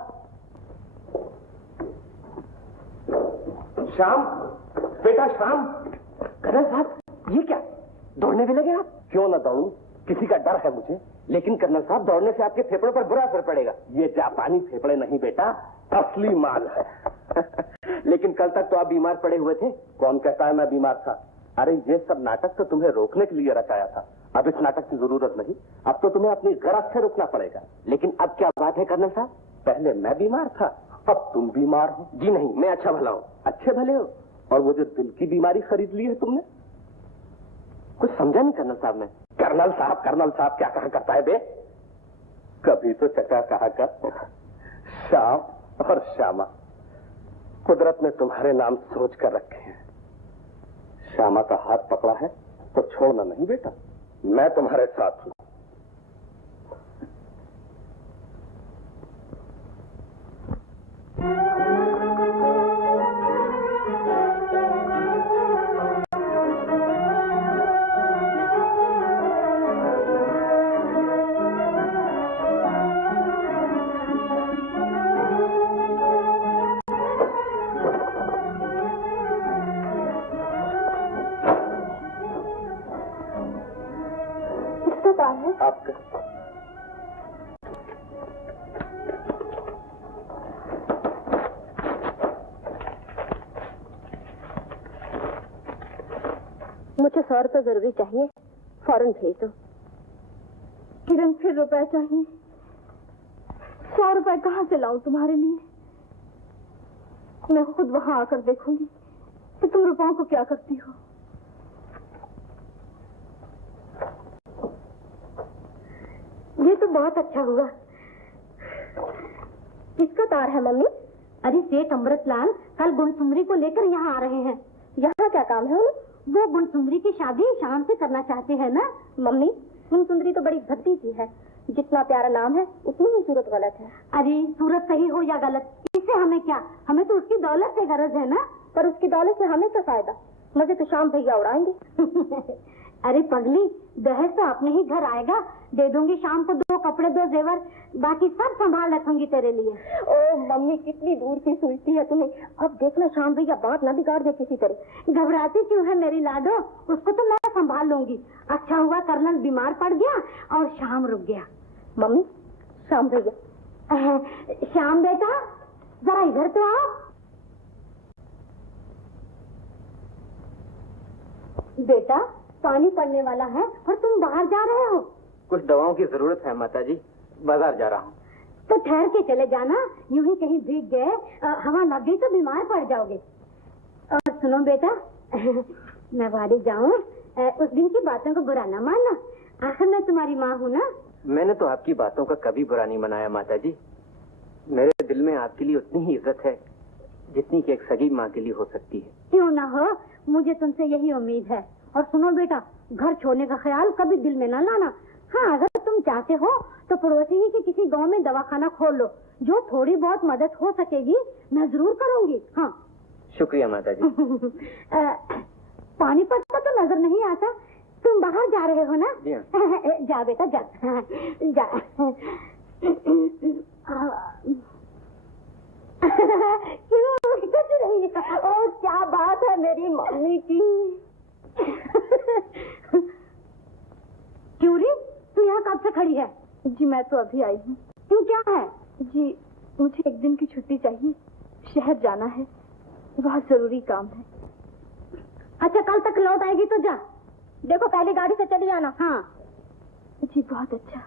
श्याम बेटा, श्याम। कर्नल साहब, ये क्या दौड़ने भी लगे आप? क्यों ना दौड़ूं, किसी का डर है मुझे। लेकिन कर्नल साहब, दौड़ने से आपके फेफड़ों पर बुरा असर पड़ेगा। ये जापानी फेफड़े नहीं बेटा, असली माल है। लेकिन कल तक तो आप बीमार पड़े हुए थे। कौन कहता है मैं बीमार था? अरे ये सब नाटक तो तुम्हें रोकने के लिए रचाया था। अब इस नाटक की जरूरत नहीं, अब तो तुम्हें अपनी गरज से रोकना पड़ेगा। लेकिन अब क्या बात है कर्नल साहब? पहले मैं बीमार था, अब तुम बीमार हो। जी नहीं, मैं अच्छा भला हूँ। अच्छे भले हो, और वो जो दिल की बीमारी खरीद ली है तुमने? कुछ समझा नहीं कर्नल साहब मैं। कर्नल साहब क्या कहा करता है बे? कभी तो चचा कहा कर। श्याम और श्यामा, कुदरत ने तुम्हारे नाम सोच कर रखे हैं। श्यामा का हाथ पकड़ा है तो छोड़ना नहीं बेटा, मैं तुम्हारे साथ हूं। आपका मुझे 100 रुपए जरूरी चाहिए, फौरन भेज दो। किरण, फिर रुपए चाहिए? 100 रुपए कहाँ से लाऊं तुम्हारे लिए? मैं खुद वहां आकर देखूंगी कि तुम रुपयों को क्या करती हो। ये तो बहुत अच्छा हुआ। किसका तार है मम्मी? अरे सेठ अमृतलाल कल गुणसुंदरी को लेकर यहाँ आ रहे हैं। यहाँ क्या काम है उन्हें? वो गुणसुंदरी की शादी शाम से करना चाहते हैं ना। मम्मी, गुणसुंदरी तो बड़ी भद्दी सी है, जितना प्यारा नाम है उतनी ही सूरत गलत है। अरे सूरत सही हो या गलत, इस इससे हमें क्या, हमें तो उसकी दौलत से गरज है ना। पर उसकी दौलत से हमें क्या फायदा, मुझे तो शाम भैया उड़ाएंगे। अरे पगली, दहेज तो अपने ही घर आएगा, दे दूंगी शाम को 2 कपड़े 2 जेवर, बाकी सब संभाल रखूंगी तेरे लिए। ओ मम्मी कितनी दूर की सुनती है तुम्हें, अब देखना शाम भैया बात ना बिगाड़ दे किसी तरह। घबराती क्यों है मेरी लाडो, उसको तो मैं संभाल लूंगी। अच्छा हुआ कर्नल बीमार पड़ गया और शाम रुक गया। मम्मी शाम भैया। श्याम बेटा जरा इधर तो आओ। बेटा पानी पड़ने वाला है और तुम बाहर जा रहे हो। कुछ दवाओं की जरूरत है माताजी, बाजार जा रहा हूँ। तो ठहर के चले जाना, यूं ही कहीं भीग गए, हवा लग गई तो बीमार पड़ जाओगे। और सुनो बेटा, मैं बाहर जाऊं, उस दिन की बातों को बुरा ना मानना, आखिर मैं तुम्हारी माँ हूँ ना। मैंने तो आपकी बातों का कभी बुरा नहीं मनाया माताजी। मेरे दिल में आपके लिए उतनी ही इज्जत है जितनी कि एक सगी माँ के लिए हो सकती है। क्यों ना हो, मुझे तुमसे यही उम्मीद है। और सुनो बेटा, घर छोड़ने का ख्याल कभी दिल में ना लाना। हाँ, अगर तुम चाहते हो तो पड़ोसी ही के किसी गांव में दवाखाना खोल लो, जो थोड़ी बहुत मदद हो सकेगी मैं जरूर करूंगी। हाँ शुक्रिया माताजी। पानी पड़ता तो नजर नहीं आता, तुम बाहर जा रहे हो ना। जी हाँ। जा बेटा जा, जा। क्यों कुछ नहीं। ओ क्या बात है मेरी मम्मी की। क्यों रे, तू यहाँ कब से खड़ी है? जी मैं तो अभी आई हूँ। क्यों, क्या है? जी मुझे 1 दिन की छुट्टी चाहिए, शहर जाना है, बहुत जरूरी काम है। अच्छा कल तक लौट आएगी तो जा। देखो पहले गाड़ी से चली आना। हाँ जी बहुत अच्छा।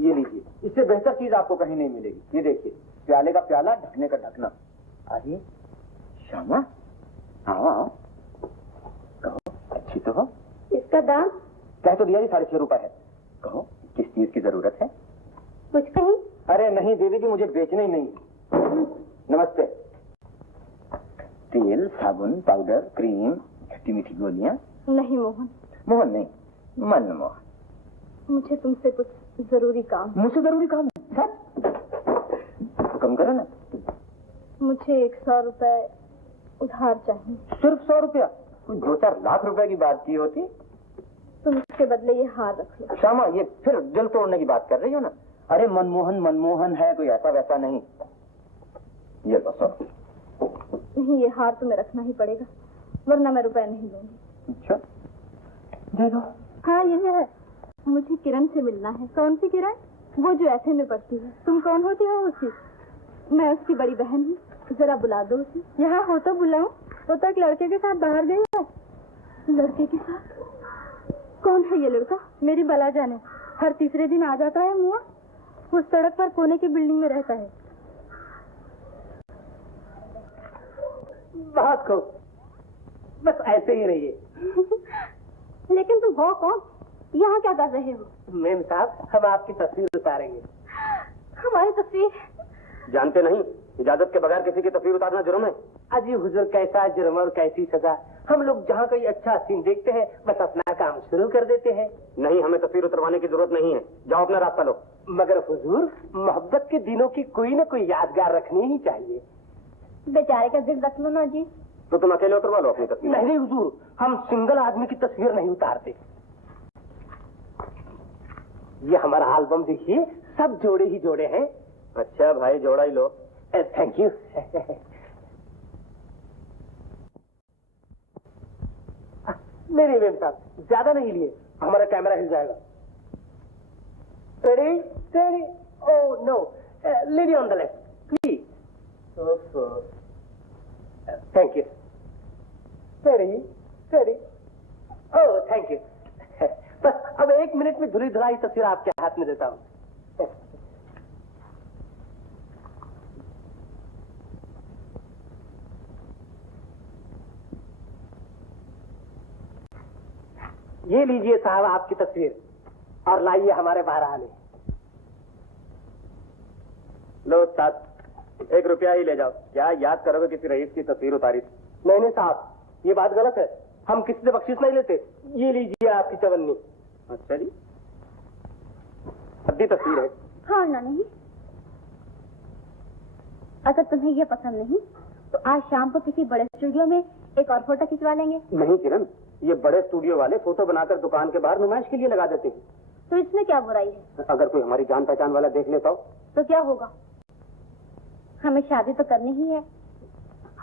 ये लीजिए, इससे बेहतर चीज आपको कहीं नहीं मिलेगी। ये देखिए, प्याले का प्याला, ढकने का ढकना। आइए श्यामा, आओ आओ, कहो अच्छी तो हो। इसका दाम? कह तो दिया जी 6.5 रुपए है। कहो किस चीज की जरूरत है? कुछ कहीं? अरे नहीं दीदी जी, मुझे बेचना ही नहीं। नमस्ते। तेल, साबुन, पाउडर, क्रीम, खट्टी मीठी गोलियां? नहीं मोहन। मोहन नहीं, मनमोहन। मुझे तुमसे कुछ जरूरी काम। मुझसे जरूरी काम है सर? कम करो ना। मुझे 100 रुपए उधार चाहिए। सिर्फ 100 रुपया? कोई 2-4 लाख रुपए की बात की होती। तुम इसके बदले ये हार रख लो। श्यामा, ये फिर दिल तोड़ने की बात कर रही हो ना। अरे मनमोहन मनमोहन है, कोई ऐसा वैसा नहीं। ये लो 100। नहीं, ये हार तुम्हें रखना ही पड़ेगा, वरना मैं रुपए नहीं दूंगी। अच्छा दे दो। हाँ ये है, मुझे किरण से मिलना है। कौन सी किरण? वो जो ऐसे में पढ़ती है। तुम कौन होती हो उसकी? मैं उसकी बड़ी बहन हूँ, जरा बुला दो उसे। यहाँ हो तो बुलाऊं? वो तो एक लड़के के साथ बाहर गई है। लड़के के साथ? कौन है ये लड़का? मेरी बला जाने, हर तीसरे दिन आ जाता है मुआ। उस सड़क पर कोने की बिल्डिंग में रहता है। बहुत खूब, बस ऐसे ही रहिए। लेकिन तुम हो कौन? यहाँ क्या कर रहे हो? मेम साहब, हम आपकी तस्वीर उतारेंगे। हमारी तस्वीर? जानते नहीं, इजाजत के बगैर किसी की तस्वीर उतारना जुर्म है। अजी हुजूर, कैसा जुर्म और कैसी सजा। हम लोग जहाँ कोई अच्छा सीन देखते हैं बस अपना काम शुरू कर देते हैं। नहीं, हमें तस्वीर उतरवाने की जरूरत नहीं है। जाओ अपना रास्ता लो। मगर हुजूर, मोहब्बत के दिनों की कोई न कोई यादगार रखनी ही चाहिए। बेचारे का दिल रख लो ना जी। तो तुम अकेले उतरवा लो अपनी तस्वीर। नहीं हुजूर, हम सिंगल आदमी की तस्वीर नहीं उतारते। ये हमारा एल्बम देखिए, सब जोड़े ही जोड़े हैं। अच्छा भाई, जोड़ा ही लो। Thank you. नहीं मेम साहब, ज्यादा नहीं लिए, हमारा कैमरा हिल जाएगा। Ready? Steady? Oh no, lady on the left, please. Thank you. Steady, steady. Oh, thank you. बस अब 1 मिनट में धुली धुलाई तस्वीर आपके हाथ में देता हूँ। ये लीजिए साहब आपकी तस्वीर और लाइए हमारे बाहर आने। लो साथ, 1 रुपया ही ले जाओ। क्या याद करोगे किसी रईस की तस्वीर उतारी? नहीं साहब, ये बात गलत है, हम किसी से बख्शिश नहीं लेते। ये लीजिए आपकी चवन्नी। अच्छा जी, अद्दी तस्वीर है। छोड़ना नहीं। अगर तुम्हें ये पसंद नहीं तो आज शाम को किसी बड़े स्टूडियो में एक और फोटो खिंचवा लेंगे। नहीं किरण, ये बड़े स्टूडियो वाले फोटो बनाकर दुकान के बाहर नुमाइश के लिए लगा देते हैं। तो इसमें क्या बुराई है? अगर कोई हमारी जान पहचान वाला देख लेता हो तो क्या होगा? हमें शादी तो करनी ही है।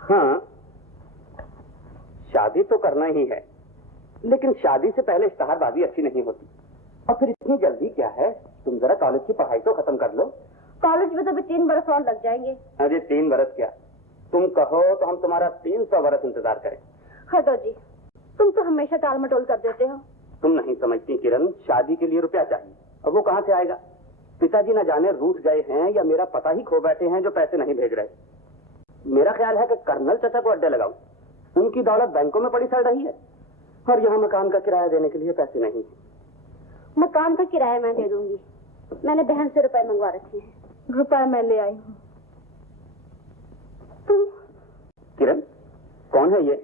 हाँ, शादी तो करना ही है, लेकिन शादी से पहले इश्तहारबाजी अच्छी नहीं होती। और फिर इतनी जल्दी क्या है? तुम जरा कॉलेज की पढ़ाई तो खत्म कर लो। कॉलेज में तो अभी 3 बरस और लग जाएंगे। अरे 3 बरस क्या, तुम कहो तो हम तुम्हारा 300 बरस इंतजार करें। हटो जी, तुम तो हमेशा टाल मटोल कर देते हो। तुम नहीं समझती किरण, शादी के लिए रुपया चाहिए, और वो कहाँ से आएगा? पिताजी न जाने रूठ गए हैं या मेरा पता ही खो बैठे हैं जो पैसे नहीं भेज रहे। मेरा ख्याल है कि कर्नल चाचा को अड्डे लगाऊं। उनकी दौलत बैंकों में पड़ी सड़ रही है, और यहाँ मकान का किराया देने के लिए पैसे नहीं। मकान का किराया मैं दे दूंगी। मैंने बहन से रुपए मंगवा रखे हैं। रुपए मैं ले आई हूँ। तुम? किरण, कौन है ये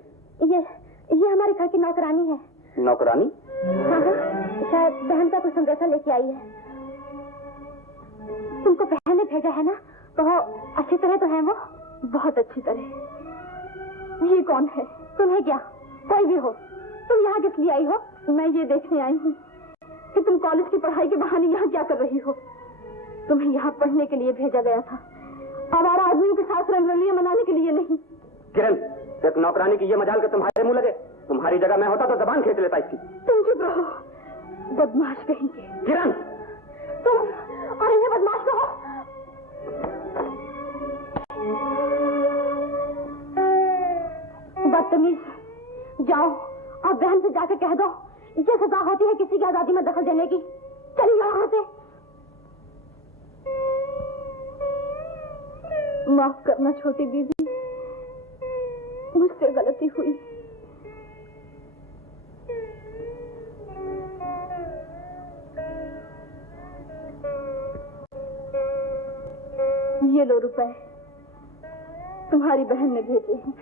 हमारे घर की नौकरानी है। नौकरानी? हाँ, शायद बहन का कुछ संदेशा लेके आई है। तुमको बहन ने भेजा है ना? तो अच्छी तरह तो है वो? बहुत अच्छी तरह। ये कौन है? तुम्हें क्या, कोई भी हो, तुम यहाँ किस लिए आई हो? मैं ये देखने आई हूँ कि तुम कॉलेज की पढ़ाई के बहाने यहाँ क्या कर रही हो। तुम्हें यहाँ पढ़ने के लिए भेजा गया था, हमारा आदमियों के साथ रंगरलियां मनाने के लिए नहीं। किरण, एक नौकरानी की ये मजाल के तुम्हारे मुंह लगे। तुम्हारी जगह मैं होता तो जबान खींच लेता इसकी। तुम चुप रहो, बदमाश कहेंगे। किरण, तुम और इन्हें बदमाश कहो। बदतमीज, जाओ और बहन से जाकर कह दो ये सजा होती है किसी की आजादी में दखल देने की। चली जाओ यहाँ से। माफ करना छोटी दीदी, मुझसे गलती हुई। ये लो रुपए, तुम्हारी बहन ने भेजे हैं।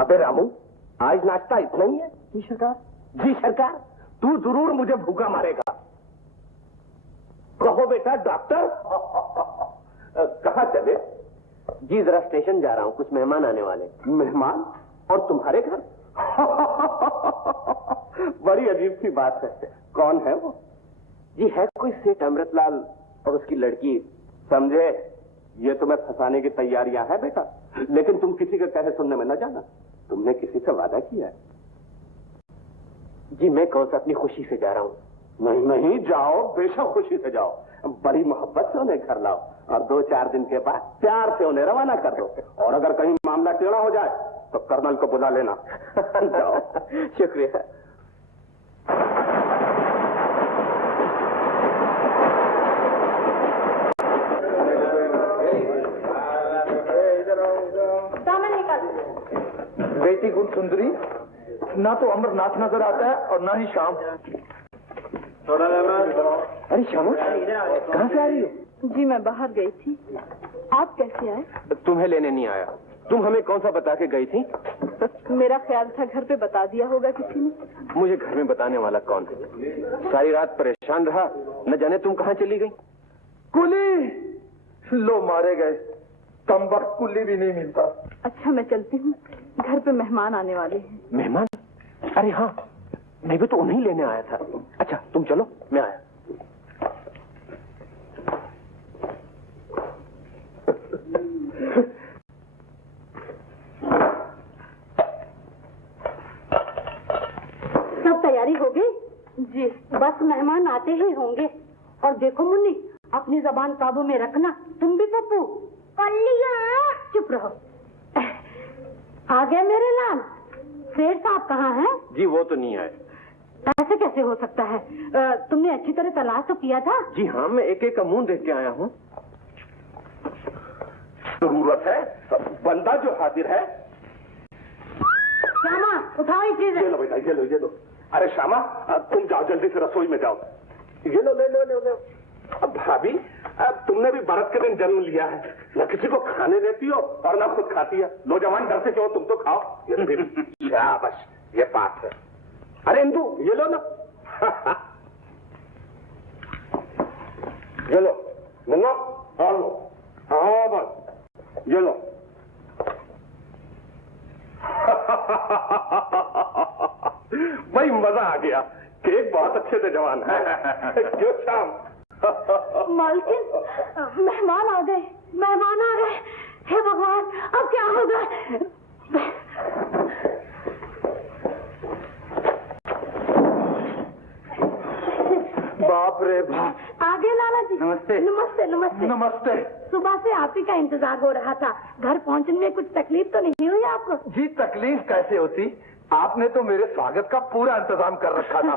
अबे रामू, आज नाश्ता इतना ही है? जी सरकार। जी सरकार, तू जरूर मुझे भूखा मारेगा। कहो बेटा डॉक्टर। कहाँ चले? जी जरा स्टेशन जा रहा हूँ, कुछ मेहमान आने वाले। मेहमान? और तुम्हारे घर? बड़ी अजीब सी बात है। कौन है वो? जी है कोई सेठ अमृतलाल और उसकी लड़की। समझे, ये तुम्हें फंसाने की तैयारियां है बेटा, लेकिन तुम किसी के कहे सुनने में न जाना। तुमने किसी से वादा किया है? जी मैं कौन सा अपनी खुशी से जा रहा हूँ। नहीं नहीं, जाओ, बेशक खुशी से जाओ। बड़ी मोहब्बत से उन्हें घर लाओ और 2-4 दिन के बाद प्यार से उन्हें रवाना कर दो। और अगर कहीं मामला टेढ़ा हो जाए तो कर्नल को बुला लेना। जाओ। शुक्रिया। बेटी गुण सुंदरी, ना तो अमरनाथ नजर आता है और ना ही शाम। अरे श्यामा, कहाँ से आ रही हो? जी मैं बाहर गई थी। आप कैसे आए? तुम्हें लेने नहीं आया। तुम हमें कौन सा बता के गई थी? मेरा ख्याल था घर पे बता दिया होगा किसी ने। मुझे घर में बताने वाला कौन है? सारी रात परेशान रहा, न जाने तुम कहाँ चली गई। कुली लो मारे गए, कम वक्त कुली भी नहीं मिलता। अच्छा मैं चलती हूँ, घर पे मेहमान आने वाले हैं। मेहमान? अरे हाँ, मैं भी तो उन्हीं लेने आया था। अच्छा तुम चलो, मैं आया। सब तैयारी हो गई? जी बस मेहमान आते ही होंगे। और देखो मुन्नी, अपनी जबान काबू में रखना। तुम भी पप्पू। चुप रहो। आ गए मेरे लाल। शेर साहब कहाँ हैं? जी वो तो नहीं आए, ऐसे कैसे हो सकता है? तुमने अच्छी तरह तलाश तो किया था? जी हाँ, मैं एक एक का मुंह देख के आया हूँ। जरूरत है बंदा जो हाजिर है। श्यामा, उठाओ ये चीज। ये लो बेटा, ये लो। अरे श्यामा, तुम जाओ जल्दी से रसोई में जाओ। ये लो, ले। अब भाभी, तुमने भी बरत के दिन जन्म लिया है, न किसी को खाने देती हो और न खुद खाती है। लो जवान, डर से क्यों, तुम तो खाओ। शाबाश, ये बात है। अरे इंदु, ये लो ना। ये लो मुन्ना, और लो। हाँ बस, ये लो। भाई मजा आ गया। केक बहुत अच्छे से जवान है। क्यों शाम? मालकिन, मेहमान आ गए। हे भगवान, अब क्या होगा? बाप रे बाप। आगे लाला जी। नमस्ते। नमस्ते। सुबह से आप ही का इंतजार हो रहा था। घर पहुंचने में कुछ तकलीफ तो नहीं हुई आपको? जी तकलीफ कैसे होती, आपने तो मेरे स्वागत का पूरा इंतजाम कर रखा था।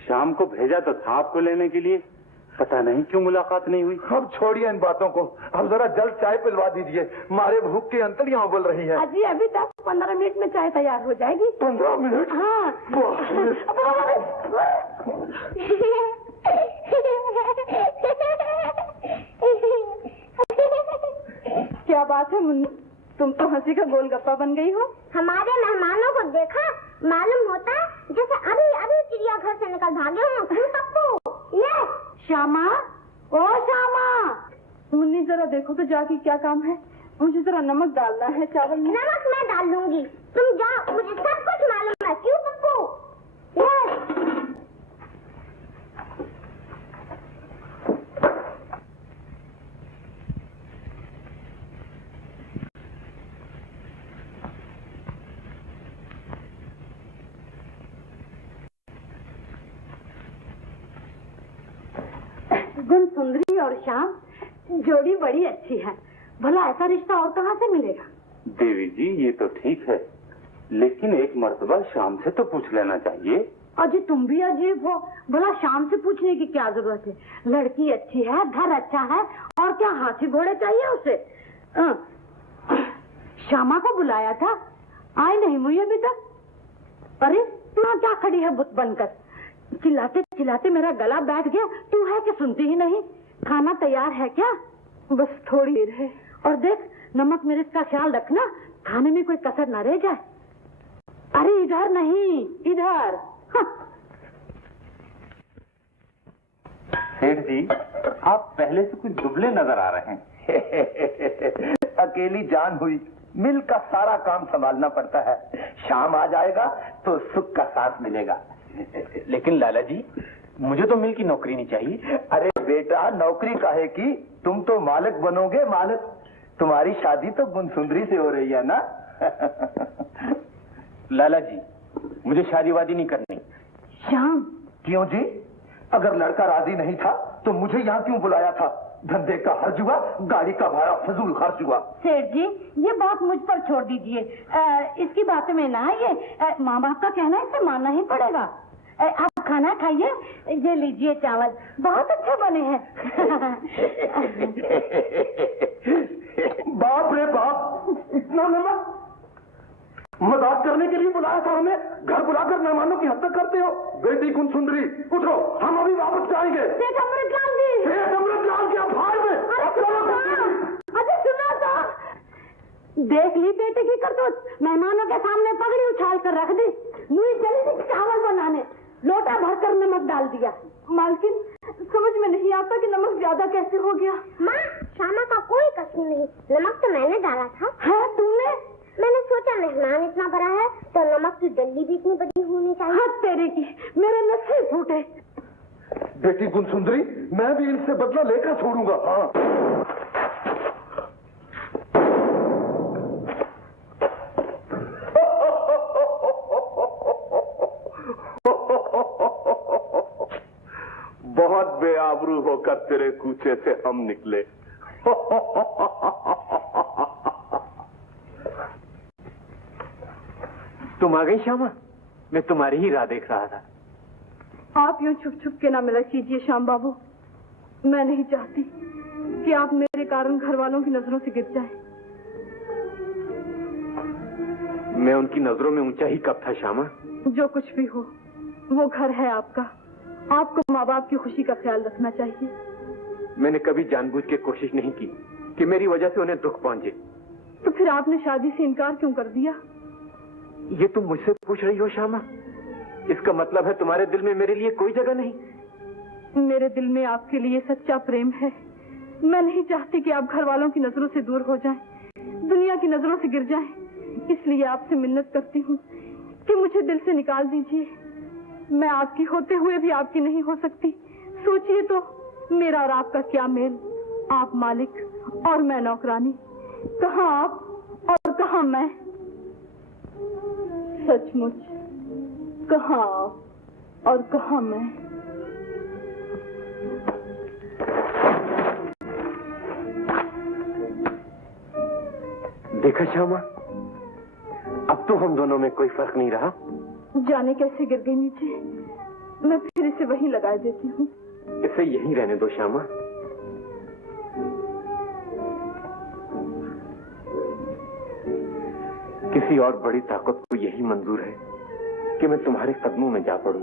शाम को भेजा तो था आपको लेने के लिए, पता नहीं क्यों मुलाकात नहीं हुई। अब छोड़िए इन बातों को, अब जरा जल्द चाय पिलवा दीजिए, मारे भूख की अंतड़ियां उबल रही है। अजी अभी 10-15 मिनट में चाय तैयार हो जाएगी। 15 मिनट? हाँ। क्या बात है मुन्नी, तुम तो हंसी का गोलगप्पा बन गई हो। हमारे मेहमानों को देखा मालूम होता है जैसे अभी चिड़ियाघर से निकल भागे हो। क्यों पप्पू? ये श्यामा, ओ श्यामा, मुन्नी जरा देखो तो जाके क्या काम है। मुझे जरा नमक डालना है चावल में। नमक मैं डाल लूंगी, तुम जाओ, मुझे सब कुछ मालूम है। क्यों पप्पू? ये गुण सुंदरी और श्याम जोड़ी बड़ी अच्छी है। भला ऐसा रिश्ता और कहाँ से मिलेगा? देवी जी ये तो ठीक है, लेकिन एक मर्तबा शाम से तो पूछ लेना चाहिए। अजी तुम भी अजीब हो, भला शाम से पूछने की क्या जरूरत है? लड़की अच्छी है, घर अच्छा है, और क्या हाथी घोड़े चाहिए उसे? श्यामा को बुलाया था, आई नहीं हुई अभी तक। अरे तू क्या खड़ी है बुत बनकर? चिल्लाते चिल्लाते मेरा गला बैठ गया। तू है कि सुनती ही नहीं? खाना तैयार है क्या? बस थोड़ी देर है। और देख, नमक मिर्च का ख्याल रखना, खाने में कोई कसर न रह जाए। अरे इधर नहीं, इधर। सेठ जी आप पहले से कुछ दुबले नजर आ रहे हैं। अकेली जान हुई, मिल का सारा काम संभालना पड़ता है। शाम आ जाएगा तो सुख का साथ मिलेगा। लेकिन लाला जी मुझे तो मिल की नौकरी नहीं चाहिए। अरे बेटा, नौकरी काहे की, तुम तो मालिक बनोगे मालिक। तुम्हारी शादी तो गुणसुंदरी से हो रही है ना। लाला जी मुझे शादी वादी नहीं करनी। श्याम, क्यों जी? अगर लड़का राजी नहीं था तो मुझे यहाँ क्यों बुलाया था? धंधे का हर्ज हुआ, गाड़ी का भाड़ा फजूल खर्च हुआ। सेठ जी ये बात मुझ पर छोड़ दीजिए। इसकी बातें में ना आइए। माँ बाप का कहना इसे मानना ही पड़ेगा। आप खाना खाइए, ये लीजिए चावल, बहुत अच्छे बने हैं। बाप रे बाप, इतना नमक! मजाक करने के लिए बुलाया था हमें, घर बुलाकर मेहमानों की हत्या करते हो। बेटी गुणसुंदरी उठो, हम अभी वापस जाएंगे। सेठ अमृतलाल जी, सेठ अमृतलाल के भाई में। अरे सुनो तो, देख ली बेटे की करतूत, मेहमानों के सामने पगड़ी उछाल कर रख दी। यूं चली थी चावल बनाने, लोटा भरकर नमक डाल दिया। मालकिन समझ में नहीं आता कि नमक ज्यादा कैसे हो गया। माँ, श्यामा का कोई कसूर नहीं, नमक तो मैंने डाला था। है तुमने? मैंने सोचा मेहमान इतना बड़ा है तो नमक की डंडी भी इतनी बड़ी होनी चाहिए। हाथ तेरे की, मेरे नसें फूटे। बेटी गुणसुंदरी, मैं भी इनसे बदला लेकर छोड़ूंगा। हाँ बहुत बेआबरू होकर तेरे कूचे से हम निकले। तुम आ गई श्यामा? मैं तुम्हारी ही राह देख रहा था। आप यूं छुप छुप के ना मिला कीजिए श्याम बाबू। मैं नहीं चाहती कि आप मेरे कारण घर वालों की नजरों से गिर जाएं। मैं उनकी नजरों में ऊंचा ही कब था श्यामा? जो कुछ भी हो, वो घर है आपका। आपको माँ बाप की खुशी का ख्याल रखना चाहिए। मैंने कभी जानबूझ के कोशिश नहीं की कि मेरी वजह से उन्हें दुख पहुंचे। तो फिर आपने शादी से इनकार क्यों कर दिया? ये तुम मुझसे पूछ रही हो श्यामा? इसका मतलब है तुम्हारे दिल में मेरे लिए कोई जगह नहीं? मेरे दिल में आपके लिए सच्चा प्रेम है। मैं नहीं चाहती कि आप घर वालों की नजरों से दूर हो जाएं, दुनिया की नजरों से गिर जाएं। इसलिए आपसे मिन्नत करती हूँ कि मुझे दिल से निकाल दीजिए। मैं आपकी होते हुए भी आपकी नहीं हो सकती। सोचिए तो, मेरा और आपका क्या मेल। आप मालिक और मैं नौकरानी। कहाँ आप और कहाँ मैं। सचमुच कहाँ आप और कहाँ मैं। देखा श्यामा, अब तो हम दोनों में कोई फर्क नहीं रहा। जाने कैसे गिर गई नीचे। मैं फिर इसे वहीं लगा देती हूँ। इसे यहीं रहने दो श्यामा। किसी और बड़ी ताकत को यही मंजूर है कि मैं तुम्हारे कदमों में जा पड़ूं।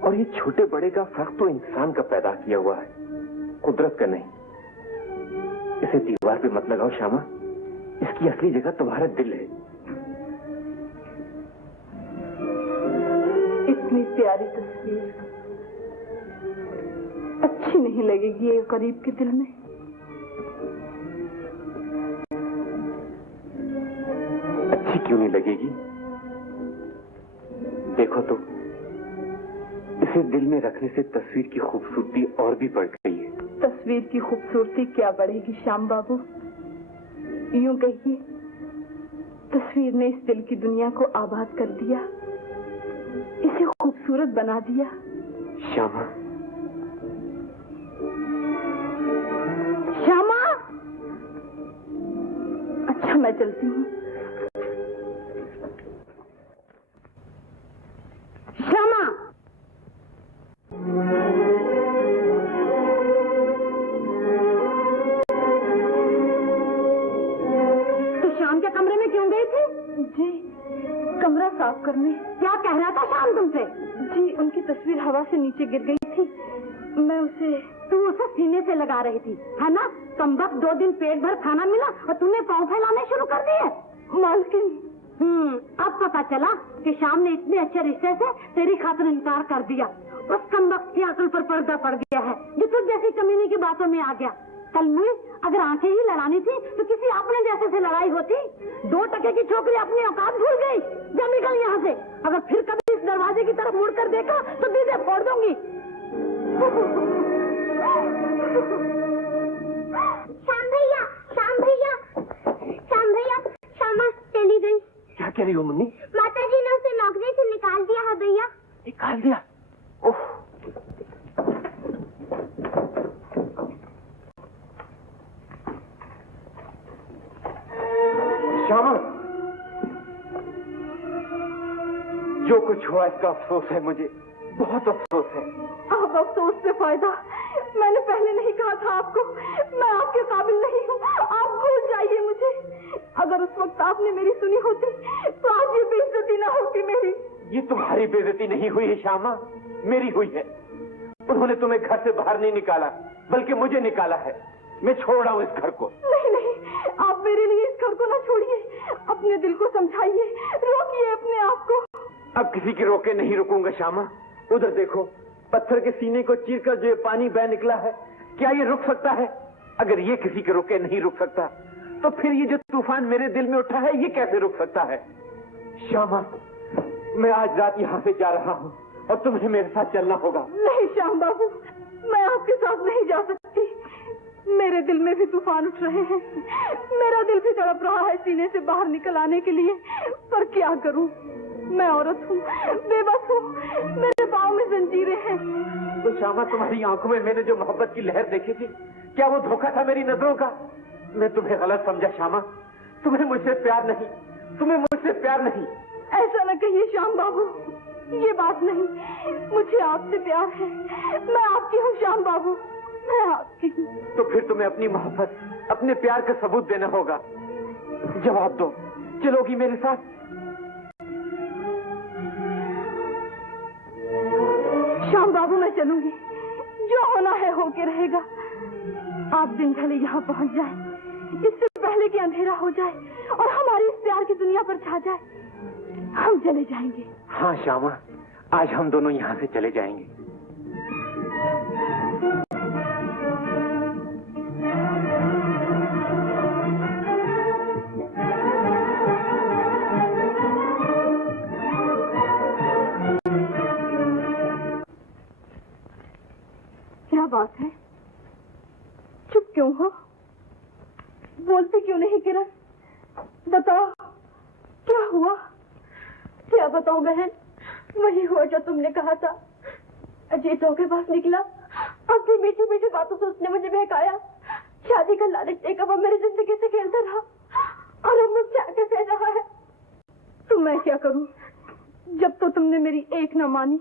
और ये छोटे बड़े का फर्क तो इंसान का पैदा किया हुआ है, कुदरत का नहीं। इसे दीवार पे मत लगाओ श्यामा, इसकी असली जगह तुम्हारा दिल है। इतनी प्यारी तस्वीर अच्छी नहीं लगेगी ये करीब के दिल में। अच्छी क्यों नहीं लगेगी? देखो तो, इसे दिल में रखने से तस्वीर की खूबसूरती और भी बढ़ गई है। तस्वीर की खूबसूरती क्या बढ़ेगी श्याम बाबू? यूं कहिए, तस्वीर ने इस दिल की दुनिया को आबाद कर दिया, इसे खूबसूरत बना दिया। श्यामा, श्यामा, अच्छा मैं चलती हूँ। श्यामा, तो श्याम के कमरे में क्यों गई थी? जी, कमरा साफ करने। क्या कह रहा था श्याम तुमसे? जी, उनकी तस्वीर हवा से नीचे गिर गई थी। मैं तू उसे सीने से लगा रही थी, है ना? कमबख्त 2 दिन पेट भर खाना मिला और तुमने पाँव फैलाने शुरू कर दिए। मालकिन, अब पता चला कि श्याम ने इतने अच्छे रिश्ते से तेरी खातिर इनकार कर दिया। उस कमबख्त की अकल पर पर्दा पड़ गया है जो तुझ जैसी कमीनी की बातों में आ गया। कल मुझे अगर आंखें ही लड़ानी थी तो किसी अपने जैसे से लड़ाई होती। 2 टके की छोकरी अपनी औकात भूल गई। जब निकल यहाँ से, अगर फिर कभी इस दरवाजे की तरफ मुड़कर देखा तो दीदे फोड़ दूंगी। श्याम भैया, श्याम भैया, श्याम भैया, श्यामा चली गई। क्या कह रही हो मुन्नी? माता जी ने उसे नौकरी से निकाल दिया है भैया। निकाल दिया? ओह, श्यामा, जो कुछ हुआ इसका अफसोस है मुझे, बहुत अफसोस है। अब अफसोस से फायदा। मैंने पहले नहीं कहा था आपको, मैं आपके काबिल नहीं हूँ। आप भूल जाइए मुझे। अगर उस वक्त आपने मेरी सुनी होती तो आज ये बेइज्जती ना होती मेरी। ये तुम्हारी बेइज्जती नहीं हुई है श्यामा, मेरी हुई है। उन्होंने तुम्हें घर से बाहर नहीं निकाला, बल्कि मुझे निकाला है। मैं छोड़ रहा हूँ इस घर को। नहीं नहीं, आप मेरे लिए इस घर को ना छोड़िए। अपने दिल को समझाइए, रोकिए अपने आप को। अब किसी के रोके नहीं रुकूंगा श्यामा। उधर देखो, पत्थर के सीने को चीरकर जो पानी बह निकला है, क्या ये रुक सकता है? अगर ये किसी के रोके नहीं रुक सकता, तो फिर ये जो तूफान मेरे दिल में उठा है, ये कैसे रुक सकता है? श्यामा, मैं आज रात यहाँ से जा रहा हूँ और तुम्हें मेरे साथ चलना होगा। नहीं श्याम बाबू, मैं आपके साथ नहीं जा सकती। मेरे दिल में भी तूफान उठ रहे हैं। मेरा दिल भी तड़प रहा है सीने से बाहर निकल आने के लिए, पर क्या करूं? मैं औरत हूँ, बेबस हूँ, मेरे पाँव में जंजीरें हैं। तो श्यामा, तुम्हारी आंखों में मैंने जो मोहब्बत की लहर देखी थी, क्या वो धोखा था मेरी नजरों का? मैं तुम्हें गलत समझा श्यामा। तुम्हें मुझसे प्यार नहीं, तुम्हें मुझसे प्यार नहीं। ऐसा न कहिए श्याम बाबू, ये बात नहीं। मुझे आपसे प्यार है, मैं आपकी हूँ श्याम बाबू, मैं आपकी हूँ। तो फिर तुम्हें अपनी मोहब्बत, अपने प्यार का सबूत देना होगा। जवाब दो, चलोगी मेरे साथ? श्याम बाबू मैं चलूंगी, जो होना है होके रहेगा। आप दिन भले यहाँ पहुँच जाए, इससे पहले कि अंधेरा हो जाए और हमारी इस प्यार की दुनिया पर छा जाए, हम चले जाएंगे। हाँ श्यामा, आज हम दोनों यहाँ से चले जाएंगे। क्या बात है, चुप क्यों हो? बोलती क्यों नहीं किरण? बताओ क्या हुआ? क्या बताऊं बहन, वही हुआ जो तुमने कहा था। अजीतों के पास निकला, अपनी मीठी मीठी बातों से उसने मुझे बहकाया, शादी का लालच देकर वो मेरी जिंदगी से खेलता रहा और अब मुझसे आके कह रहा है। तो मैं क्या करूं, जब तो तुमने मेरी एक न मानी,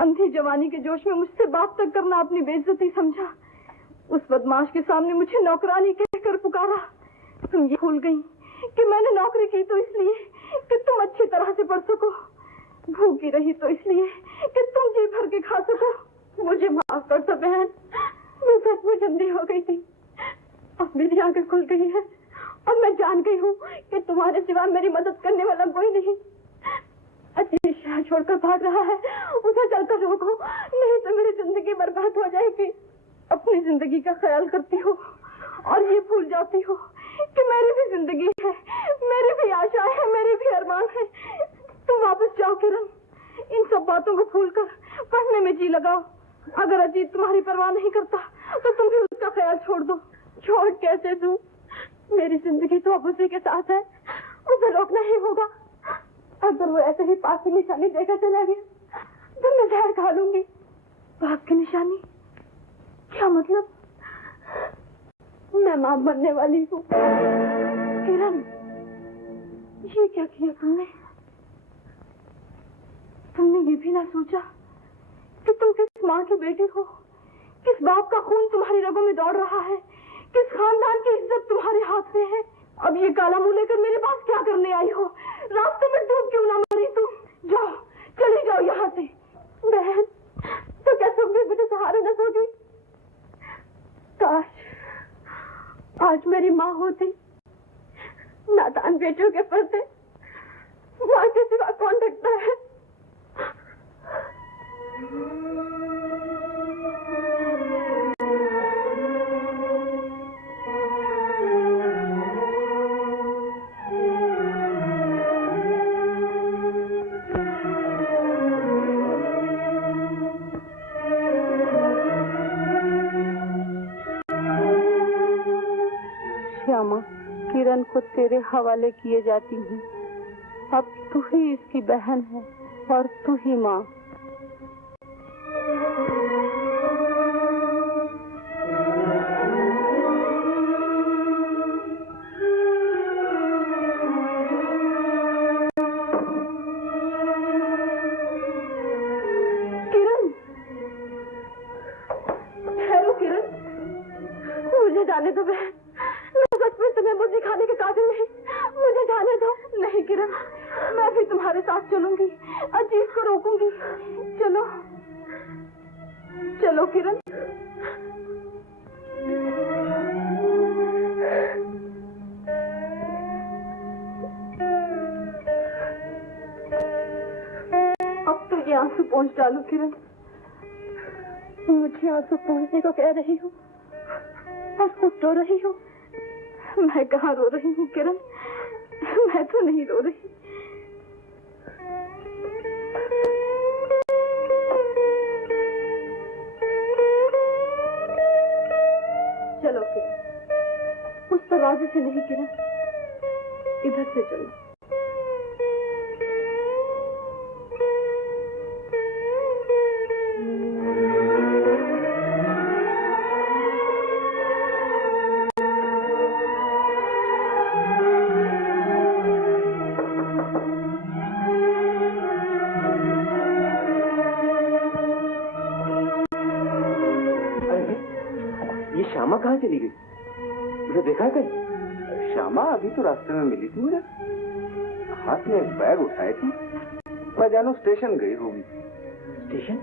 अंधी जवानी के जोश में मुझसे बात तक करना अपनी बेइज्जती समझा, उस बदमाश के सामने मुझे नौकरानी कहकर पुकारा। तुम ये भूल गई कि मैंने नौकरी की तो इसलिए कि तुम अच्छी तरह से पढ़ सको, भूखी रही तो इसलिए कि तुम जी भर के खा सको। मुझे माफ कर दो बहन, मैं सचमुच अंधी हो गई थी, अब मेरी आंखें खुल गई है और मैं जान गई हूँ कि तुम्हारे सिवा मेरी मदद करने वाला कोई नहीं। अच्छी शहर छोड़कर भाग रहा है, उसे चलकर रोको, नहीं तो मेरी जिंदगी बर्बाद हो जाएगी। अपनी जिंदगी का ख्याल करती हो और ये भूल जाती हो कि मेरी भी जिंदगी है, मेरी भी आशाएं हैं, मेरे भी अरमान है। तुम वापस जाओ किरण, इन सब बातों को भूलकर पढ़ने में जी लगाओ। अगर अजीत तुम्हारी परवाह नहीं करता तो तुम भी उसका ख्याल छोड़ दो। छोड़ कैसे दूं? मेरी जिंदगी तो अब उसी के साथ है, उसे रोकना ही होगा। अगर वो ऐसे ही पाप की निशानी देकर चला गया तो मैं जहर खा लूंगी। पाप की निशानी? क्या मतलब? मैं मां बनने वाली हूँ। किरण, ये क्या किया तुमने? तुमने ये भी ना सोचा कि तुम किस माँ की बेटी हो, किस बाप का खून तुम्हारी रगों में दौड़ रहा है, किस खानदान की इज्जत तुम्हारे हाथ में है। अब ये काला मुंह लेकर मेरे पास क्या करने आई हो? रास्ते में डूब क्यों ना मरी तुम? जाओ, चली जाओ यहाँ से। बहन, तो क्या तुम भी मुझे सहारा न दोगी? काश आज मेरी माँ होती। नादान बेटियों के पर्दे माँ के सिवा कौन ढकता है? श्यामा, किरण को तेरे हवाले किए जाती हूँ। अब तू ही इसकी बहन है और तू ही माँ। किरण, ठहरो किरण, मुझे जाने दो बहन। मैं सच में तुम्हें बुद्धि खाने के काबिल नहीं, मुझे जाने दो। नहीं किरण, मैं भी तुम्हारे साथ चलूंगी, अजीत को रोकूंगी। चलो चलो किरण। अब तो ये आंसू पोंछ डालो किरण। मुझे आंसू पोंछने को कह रही हो और खुद रो रही हो। मैं कहाँ रो रही हूँ किरण, मैं तो नहीं रो रही। चलो किरण, उस दरवाजे से नहीं किरण, इधर से चलो। कहाँ चली गई? मुझे देखा है कहीं? श्यामा अभी तो रास्ते में मिली थी मुझे, हाथ में एक बैग उठाए थी। मैं जानू स्टेशन गई होगी। स्टेशन?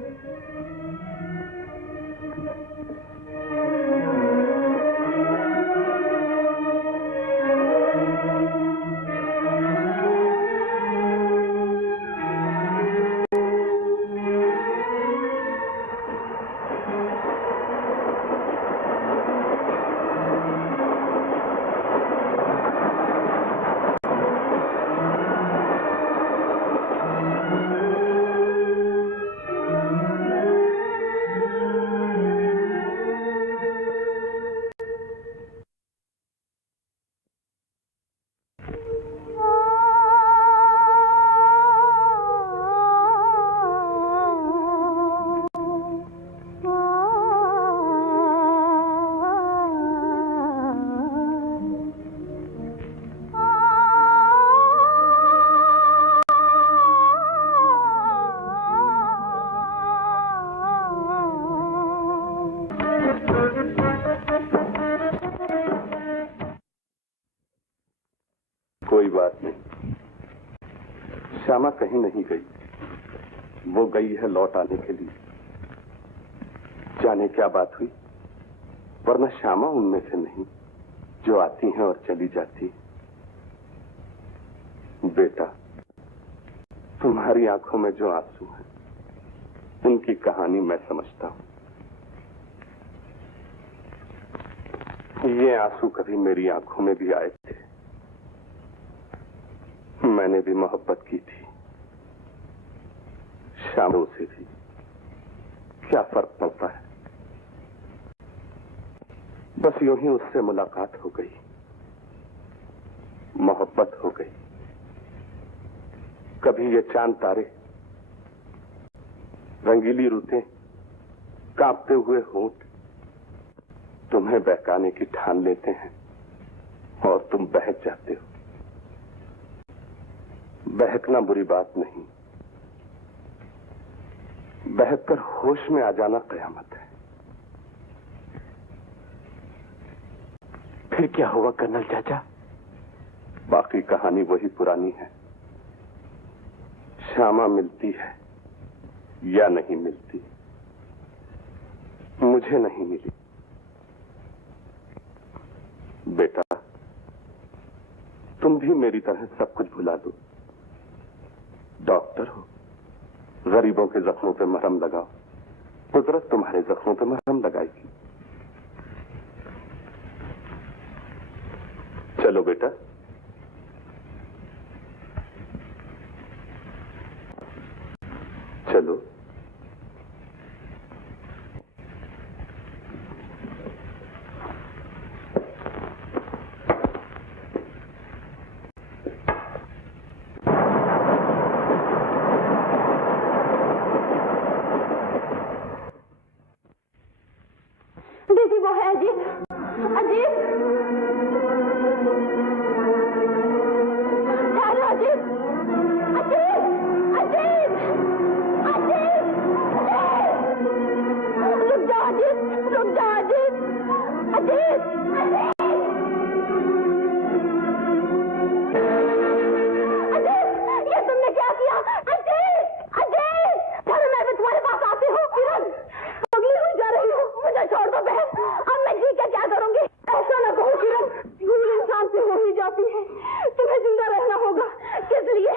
कोई बात नहीं, श्यामा कहीं नहीं गई। वो गई है लौट आने के लिए। जाने क्या बात हुई, वरना श्यामा उनमें से नहीं जो आती हैं और चली जाती। बेटा, तुम्हारी आंखों में जो आंसू हैं, उनकी कहानी मैं समझता हूं। ये आंसू कभी मेरी आंखों में भी आए थे। मैंने भी मोहब्बत की थी, श्यामा से भी। क्या फर्क पड़ता है, बस यूं ही उससे मुलाकात हो गई, मोहब्बत हो गई। कभी ये चांद तारे, रंगीली रुतें, कांपते हुए होंठ तुम्हें बहकाने की ठान लेते हैं और तुम बहक जाते हो। बहकना बुरी बात नहीं, बहककर होश में आ जाना कयामत है। फिर क्या हुआ कर्नल चाचा? बाकी कहानी वही पुरानी है। श्यामा मिलती है या नहीं मिलती, मुझे नहीं मिली। बेटा, तुम भी मेरी तरह सब कुछ भुला दो। डॉक्टर हो, गरीबों के जख्मों पे मरहम लगाओ, कुदरत तुम्हारे जख्मों पे मरहम लगाएगी। चलो बेटा, चलो। दीदी, वो है अजीत। अजीत, ठहरो अजीत। अजीत, अजीत, अजीत, रुक जाओ अजीत, रुक जाओ अजीत। अजीत, अजीत, ये तुमने क्या किया? अजीत, अजीत, ठहरो, मैं भी तुम्हारे पास आती हूँ। किरण, पगली हुई जा रही हूँ, मुझे छोड़ दो बहन। अब मैं जी के क्या करूंगी? ऐसा ना कहो किरण, भूल इंसान से हो ही जाती है। तुम्हें जिंदा रहना होगा। किस लिए?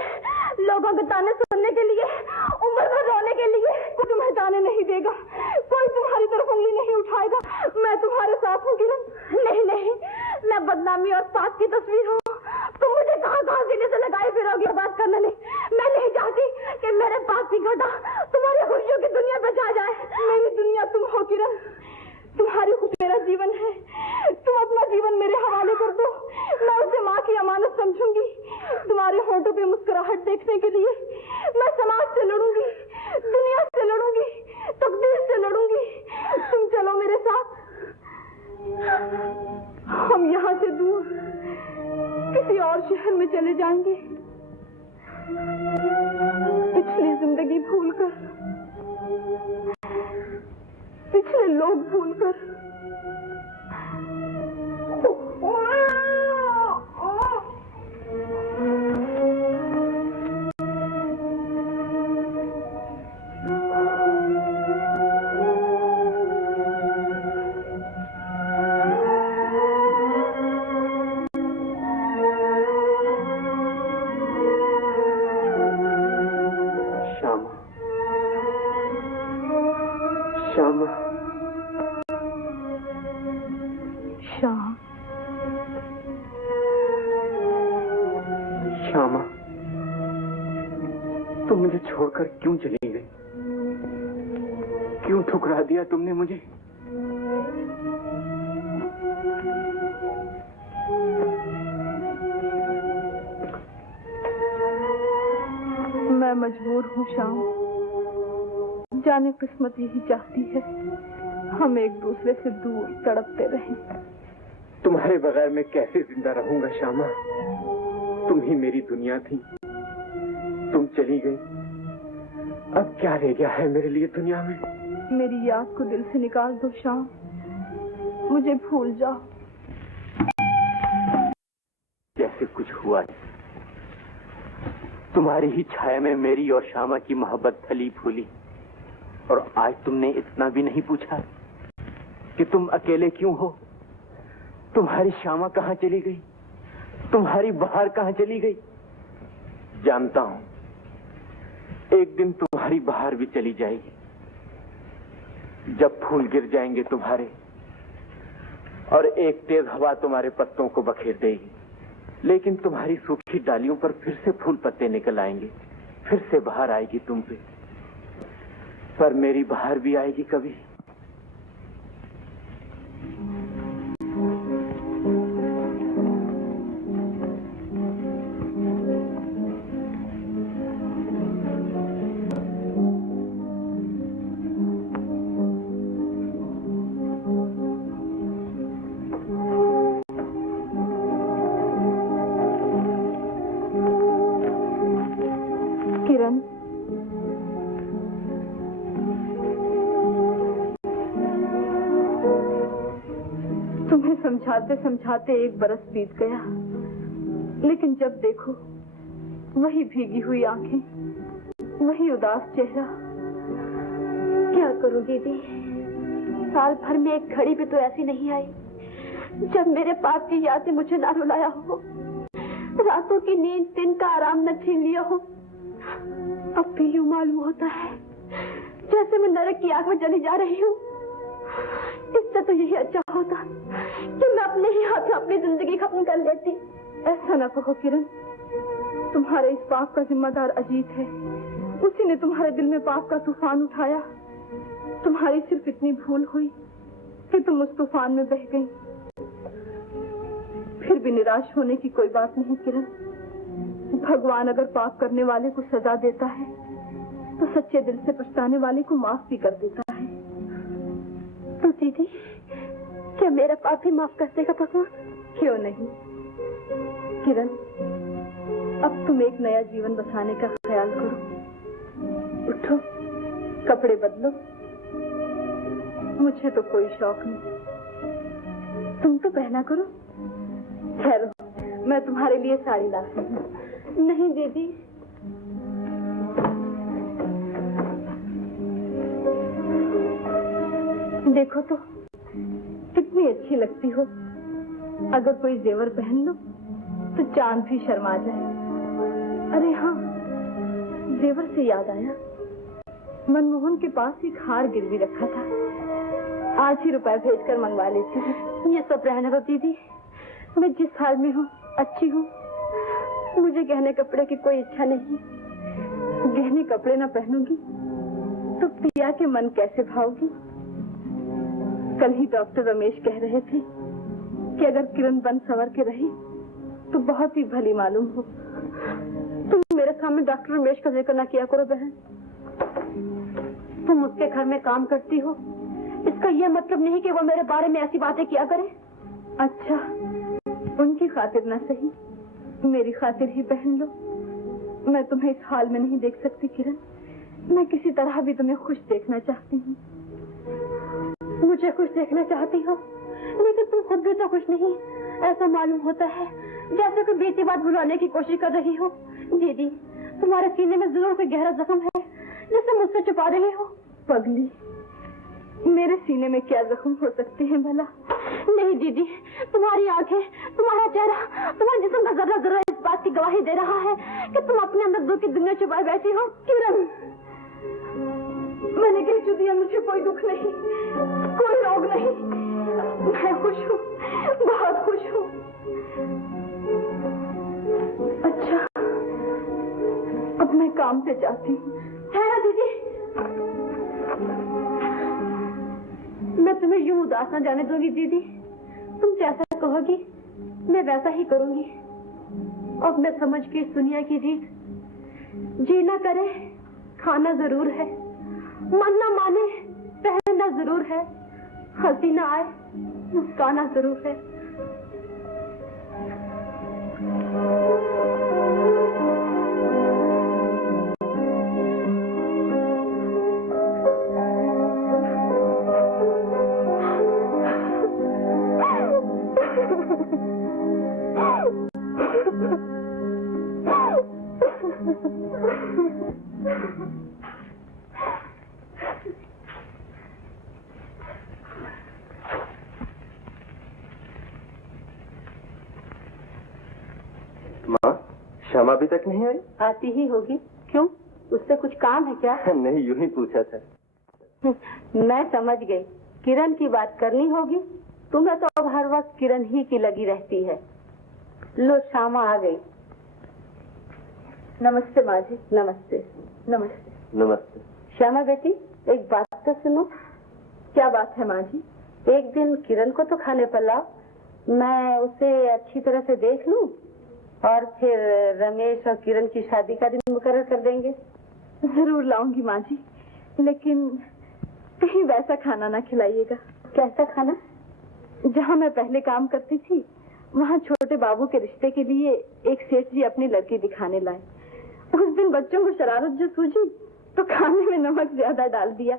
लोगों के ताने सुनने के लिए, उम्र भर रोने के लिए? कोई तुम्हें ताने नहीं देगा, कोई तुम्हारी तरफ उंगली नहीं उठाएगा। मैं तुम्हारे साथ हूँ किरण। नहीं नहीं, मैं बदनामी और पाप की तस्वीर हूँ। तुम मुझे कहाँ कहाँ सीने से लगाए फिरोगी। बात करने नहीं, मैं नहीं चाहती कि मेरे पास की घटा तुम्हारी खुशियों की दुनिया पे छा जाए। मेरी दुनिया तुम हो किरण, तुम्हारी खुद मेरा जीवन है। तुम अपना जीवन मेरे हवाले कर दो, मैं उसे माँ की अमानत समझूंगी। तुम्हारे होठों पे मुस्कुराहट देखने के लिए मैं समाज से लड़ूंगी, दुनिया से लड़ूंगी, तकदीर से लड़ूंगी। तुम चलो मेरे साथ, हम यहाँ से दूर किसी और शहर में चले जाएंगे। पिछली जिंदगी भूलकर, पिछले लोग भूलकर श्यामा, तुम मुझे छोड़कर क्यों चली गई? क्यों ठुकरा दिया तुमने मुझे? मैं मजबूर हूँ श्याम, जाने किस्मत यही चाहती है हम एक दूसरे से दूर तड़पते रहें। तुम्हारे बगैर मैं कैसे जिंदा रहूंगा श्यामा? तुम ही मेरी दुनिया थी, तुम चली गई। अब क्या रह गया है मेरे लिए दुनिया में? मेरी याद को दिल से निकाल दो श्याम, मुझे भूल जाओ। जैसे कुछ हुआ नहीं। तुम्हारी ही छाया में मेरी और श्यामा की मोहब्बत फली फूली, और आज तुमने इतना भी नहीं पूछा कि तुम अकेले क्यों हो। तुम्हारी श्यामा कहाँ चली गई? तुम्हारी बहार कहाँ चली गई? जानता हूं एक दिन तुम्हारी बहार भी चली जाएगी, जब फूल गिर जाएंगे तुम्हारे और एक तेज हवा तुम्हारे पत्तों को बखेर देगी। लेकिन तुम्हारी सूखी डालियों पर फिर से फूल पत्ते निकल आएंगे, फिर से बहार आएगी तुम पे। पर मेरी बहार भी आएगी कभी। किरण, तुम्हें समझाते समझाते एक बरस बीत गया, लेकिन जब देखो वही भीगी हुई आंखें, वही उदास चेहरा। क्या करूं दीदी, साल भर में एक घड़ी भी तो ऐसी नहीं आई जब मेरे पाप की याद ने मुझे ना रुलाया हो, रातों की नींद, दिन का आराम न छीन लिया हो। अब भी यूं मालूम होता है जैसे मैं नरक की आग में जली जा रही हूँ। इससे तो यही अच्छा होता कि मैं अपने ही हाथ में अपनी जिंदगी खत्म कर लेती। ऐसा न कहो किरण, तुम्हारे इस पाप का जिम्मेदार अजीत है। उसी ने तुम्हारे दिल में पाप का तूफान उठाया। तुम्हारी सिर्फ इतनी भूल हुई कि तुम उस तूफान में बह गई। फिर भी निराश होने की कोई बात नहीं किरण। भगवान अगर पाप करने वाले को सजा देता है तो सच्चे दिल से पछताने वाले को माफ भी कर देता है। तो दीदी, क्या मेरा पाप भी माफ कर देगा भगवान? क्यों नहीं किरण, अब तुम एक नया जीवन बसाने का ख्याल करो। उठो, कपड़े बदलो। मुझे तो कोई शौक नहीं, तुम तो पहना करो। ठहरो, मैं तुम्हारे लिए साड़ी लाती हूँ। नहीं दीदी, देखो तो कितनी अच्छी लगती हो। अगर कोई जेवर पहन लो तो चांद भी शर्मा जाए। अरे हाँ, जेवर से याद आया, मनमोहन के पास एक हार गिरवी रखा था। आज ही रुपए भेजकर मंगवा लेती हूँ। ये सब रहने दो दीदी, मैं जिस हाल में हूँ अच्छी हूँ। मुझे गहने कपड़े की कोई इच्छा नहीं। गहने कपड़े न पहनूंगी तो पिया के मन कैसे भाओगी? कल ही डॉक्टर रमेश कह रहे थे कि अगर किरण बन सवर के रही तो बहुत ही भली मालूम हो। तुम मेरे सामने डॉक्टर रमेश का जिक्र न किया करो बहन। तुम उसके घर में काम करती हो, इसका यह मतलब नहीं कि वो मेरे बारे में ऐसी बातें किया करे। अच्छा, उनकी खातिर न सही, मेरी खातिर ही पहन लो। मैं तुम्हें इस हाल में नहीं देख सकती किरण। मैं किसी तरह भी तुम्हें खुश देखना चाहती हूँ। मुझे खुश देखना चाहती हो, लेकिन तुम खुद भी तो खुश नहीं। ऐसा मालूम होता है जैसे कोई बीती बात भुलाने की कोशिश कर रही हो। दीदी, तुम्हारे सीने में जरूर कोई गहरा जख्म है जिसे मुझसे छुपा रही हो। पगली, मेरे सीने में क्या जख्म हो सकते हैं भला? नहीं दीदी, तुम्हारी आंखें, तुम्हारा चेहरा, तुम्हारे जिस्म का जर्रा जर्रा इस बात की गवाही दे रहा है कि तुम अपने अंदर दुख की दुनिया छुपाए बैठी हो। किरण, मैंने कह दिया, मुझे कोई दुख नहीं, कोई रोग नहीं। मैं खुश हूँ, बहुत खुश हूँ। अच्छा, अब मैं काम पे जाती हूँ। ठहरो दीदी, मैं तुम्हें यूं उदास न जाने दूंगी दीदी। तुम जैसा कहोगी मैं वैसा ही करूंगी। अब मैं समझ के इस दुनिया की रीत, जीना करे खाना जरूर है, मन न माने पहनना जरूर है, हंसी न आए मुस्काना जरूर है। माँ, श्यामा अभी तक नहीं आई? आती ही होगी। क्यों, उससे कुछ काम है क्या? नहीं, यूं ही पूछा था। मैं समझ गई, किरण की बात करनी होगी। तुम्हें तो अब हर वक्त किरण ही की लगी रहती है। लो, श्यामा आ गई। नमस्ते माँ जी। नमस्ते। नमस्ते। नमस्ते। श्यामा बेटी, एक बात तो सुनो। क्या बात है माँ जी? एक दिन किरण को तो खाने पर लाओ, मैं उसे अच्छी तरह से देख लूं और फिर रमेश और किरण की शादी का दिन मुकर्रर कर देंगे। जरूर लाऊंगी माँ जी, लेकिन कहीं वैसा खाना ना खिलाइएगा। कैसा खाना? जहाँ मैं पहले काम करती थी, वहाँ छोटे बाबू के रिश्ते के लिए एक सेठ जी अपनी लड़की दिखाने लाए। उस दिन बच्चों को शरारत जो सूझी तो खाने में नमक ज्यादा डाल दिया।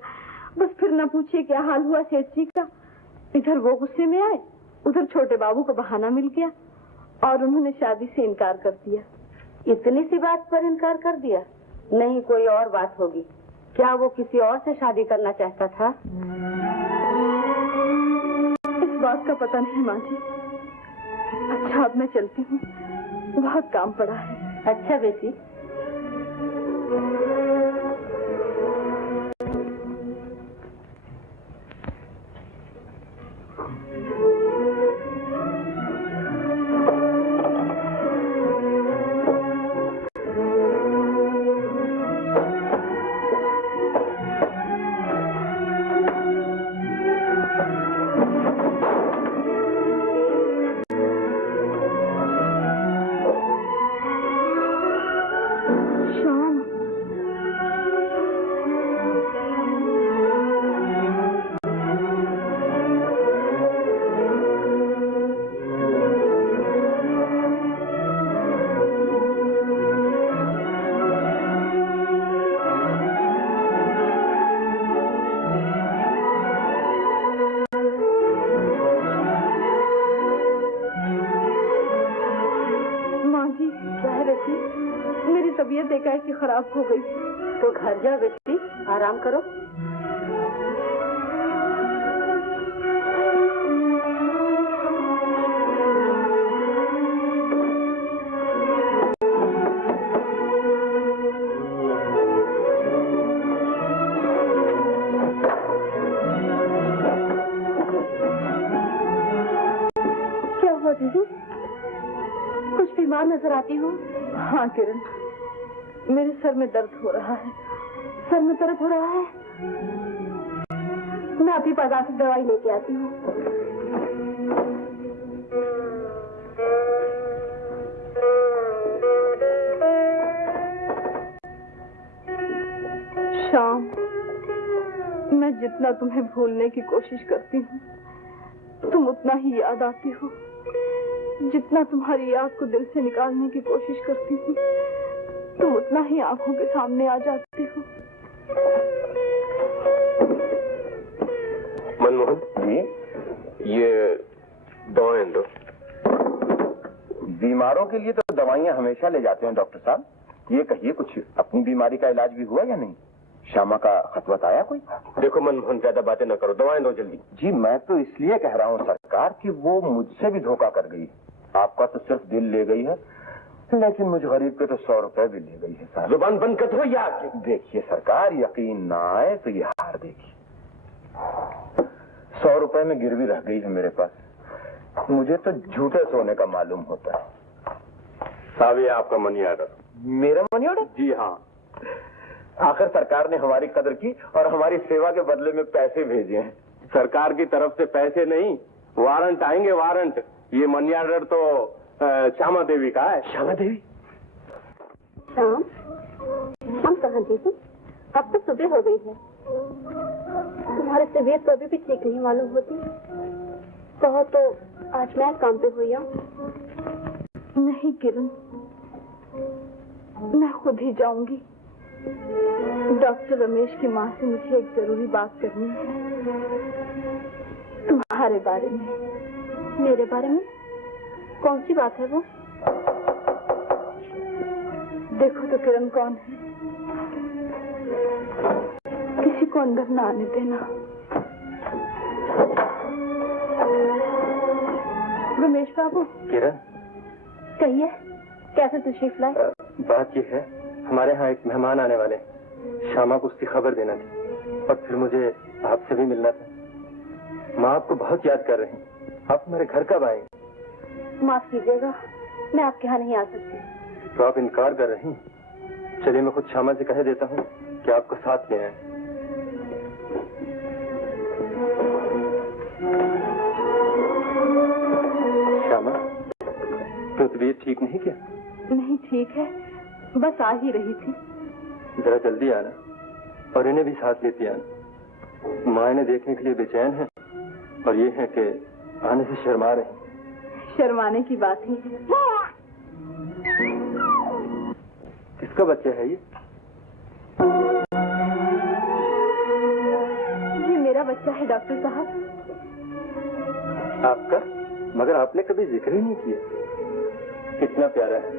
बस फिर न पूछिए क्या हाल हुआ सेठ जी का। इधर वो गुस्से में आए, उधर छोटे बाबू को बहाना मिल गया और उन्होंने शादी से इनकार कर दिया। इतनी सी बात पर इनकार कर दिया? नहीं, कोई और बात होगी। क्या वो किसी और से शादी करना चाहता था? इस बात का पता नहीं माँ जी। अच्छा, अब मैं चलती हूँ, बहुत काम पड़ा है। अच्छा बेटी। तबीयत एकाएक खराब हो गई। तो घर जा बेटी, आराम करो। क्या हुआ दीदी? कुछ बीमार नजर आती हो? हाँ किरण, मेरे सर में दर्द हो रहा है। सर में दर्द हो रहा है? मैं अभी बाजार से दवाई लेके आती हूँ। शाम, मैं जितना तुम्हें भूलने की कोशिश करती हूँ, तुम उतना ही याद आती हो। जितना तुम्हारी याद को दिल से निकालने की कोशिश करती हूँ, तुम उतना ही आंखों के सामने आ जाती हो। मनमोहन जी, ये दवाएं दो। बीमारों के लिए तो दवाइयाँ हमेशा ले जाते हैं डॉक्टर साहब। ये कहिए, कुछ अपनी बीमारी का इलाज भी हुआ या नहीं? श्यामा का खतवत आया कोई? देखो मनमोहन, ज्यादा बातें न करो, दवाएं दो जल्दी। जी मैं तो इसलिए कह रहा हूँ सरकार कि वो मुझसे भी धोखा कर गई। आपका तो सिर्फ दिल ले गई है, लेकिन मुझ गरीब के तो 100 रुपए भी ले गई है साहब। जुबान बंद कर दो या देखिए सरकार, यकीन ना आए तो ये हार देगी। 100 रुपए में गिरवी रह गई है मेरे पास। मुझे तो झूठे सोने का मालूम होता है। साहब, ये आपका मनी आर्डर। मेरा मनी ऑर्डर? जी हाँ। आखिर सरकार ने हमारी कदर की और हमारी सेवा के बदले में पैसे भेजे हैं। सरकार की तरफ से पैसे नहीं, वारंट आएंगे, वारंट। ये मनी ऑर्डर तो श्यामा देवी का है। श्यामा देवी? शाम, हम कहाँ थी तुम? अब तो सुबह हो गई है। तुम्हारी तबीयत तो अभी भी ठीक नहीं मालूम होती। कहो तो आज मैं काम पे हुई हूँ। नहीं किरण, मैं खुद ही जाऊंगी। डॉक्टर रमेश की माँ से मुझे एक जरूरी बात करनी है। तुम्हारे बारे में। मेरे बारे में? कौन सी बात है वो? देखो तो किरण कौन है। किसी को अंदर ना आने देना। रमेश बाबू। किरण, कहिए, कैसे तशरीफ लाए? बात ये है, हमारे यहाँ एक मेहमान आने वाले, श्यामा को उसकी खबर देना थी और फिर मुझे आपसे भी मिलना था। माँ आपको बहुत याद कर रही हैं। आप हमारे घर कब आएंगे? माफ कीजिएगा, मैं आपके यहाँ नहीं आ सकती। तो आप इनकार कर रही हैं? चलिए मैं खुद श्यामा से कह देता हूँ कि आपको साथ ले आए। श्यामा, तो तबीयत ठीक नहीं क्या? नहीं ठीक है, बस आ ही रही थी। जरा जल्दी आना और इन्हें भी साथ लेती आना। माँ इन्हें देखने के लिए बेचैन है और ये है कि आने से शर्मा रही। शर्माने की बात ही है। किसका बच्चा है ये? मेरा बच्चा है डॉक्टर साहब। आपका? मगर आपने कभी जिक्र ही नहीं किया। कितना प्यारा है,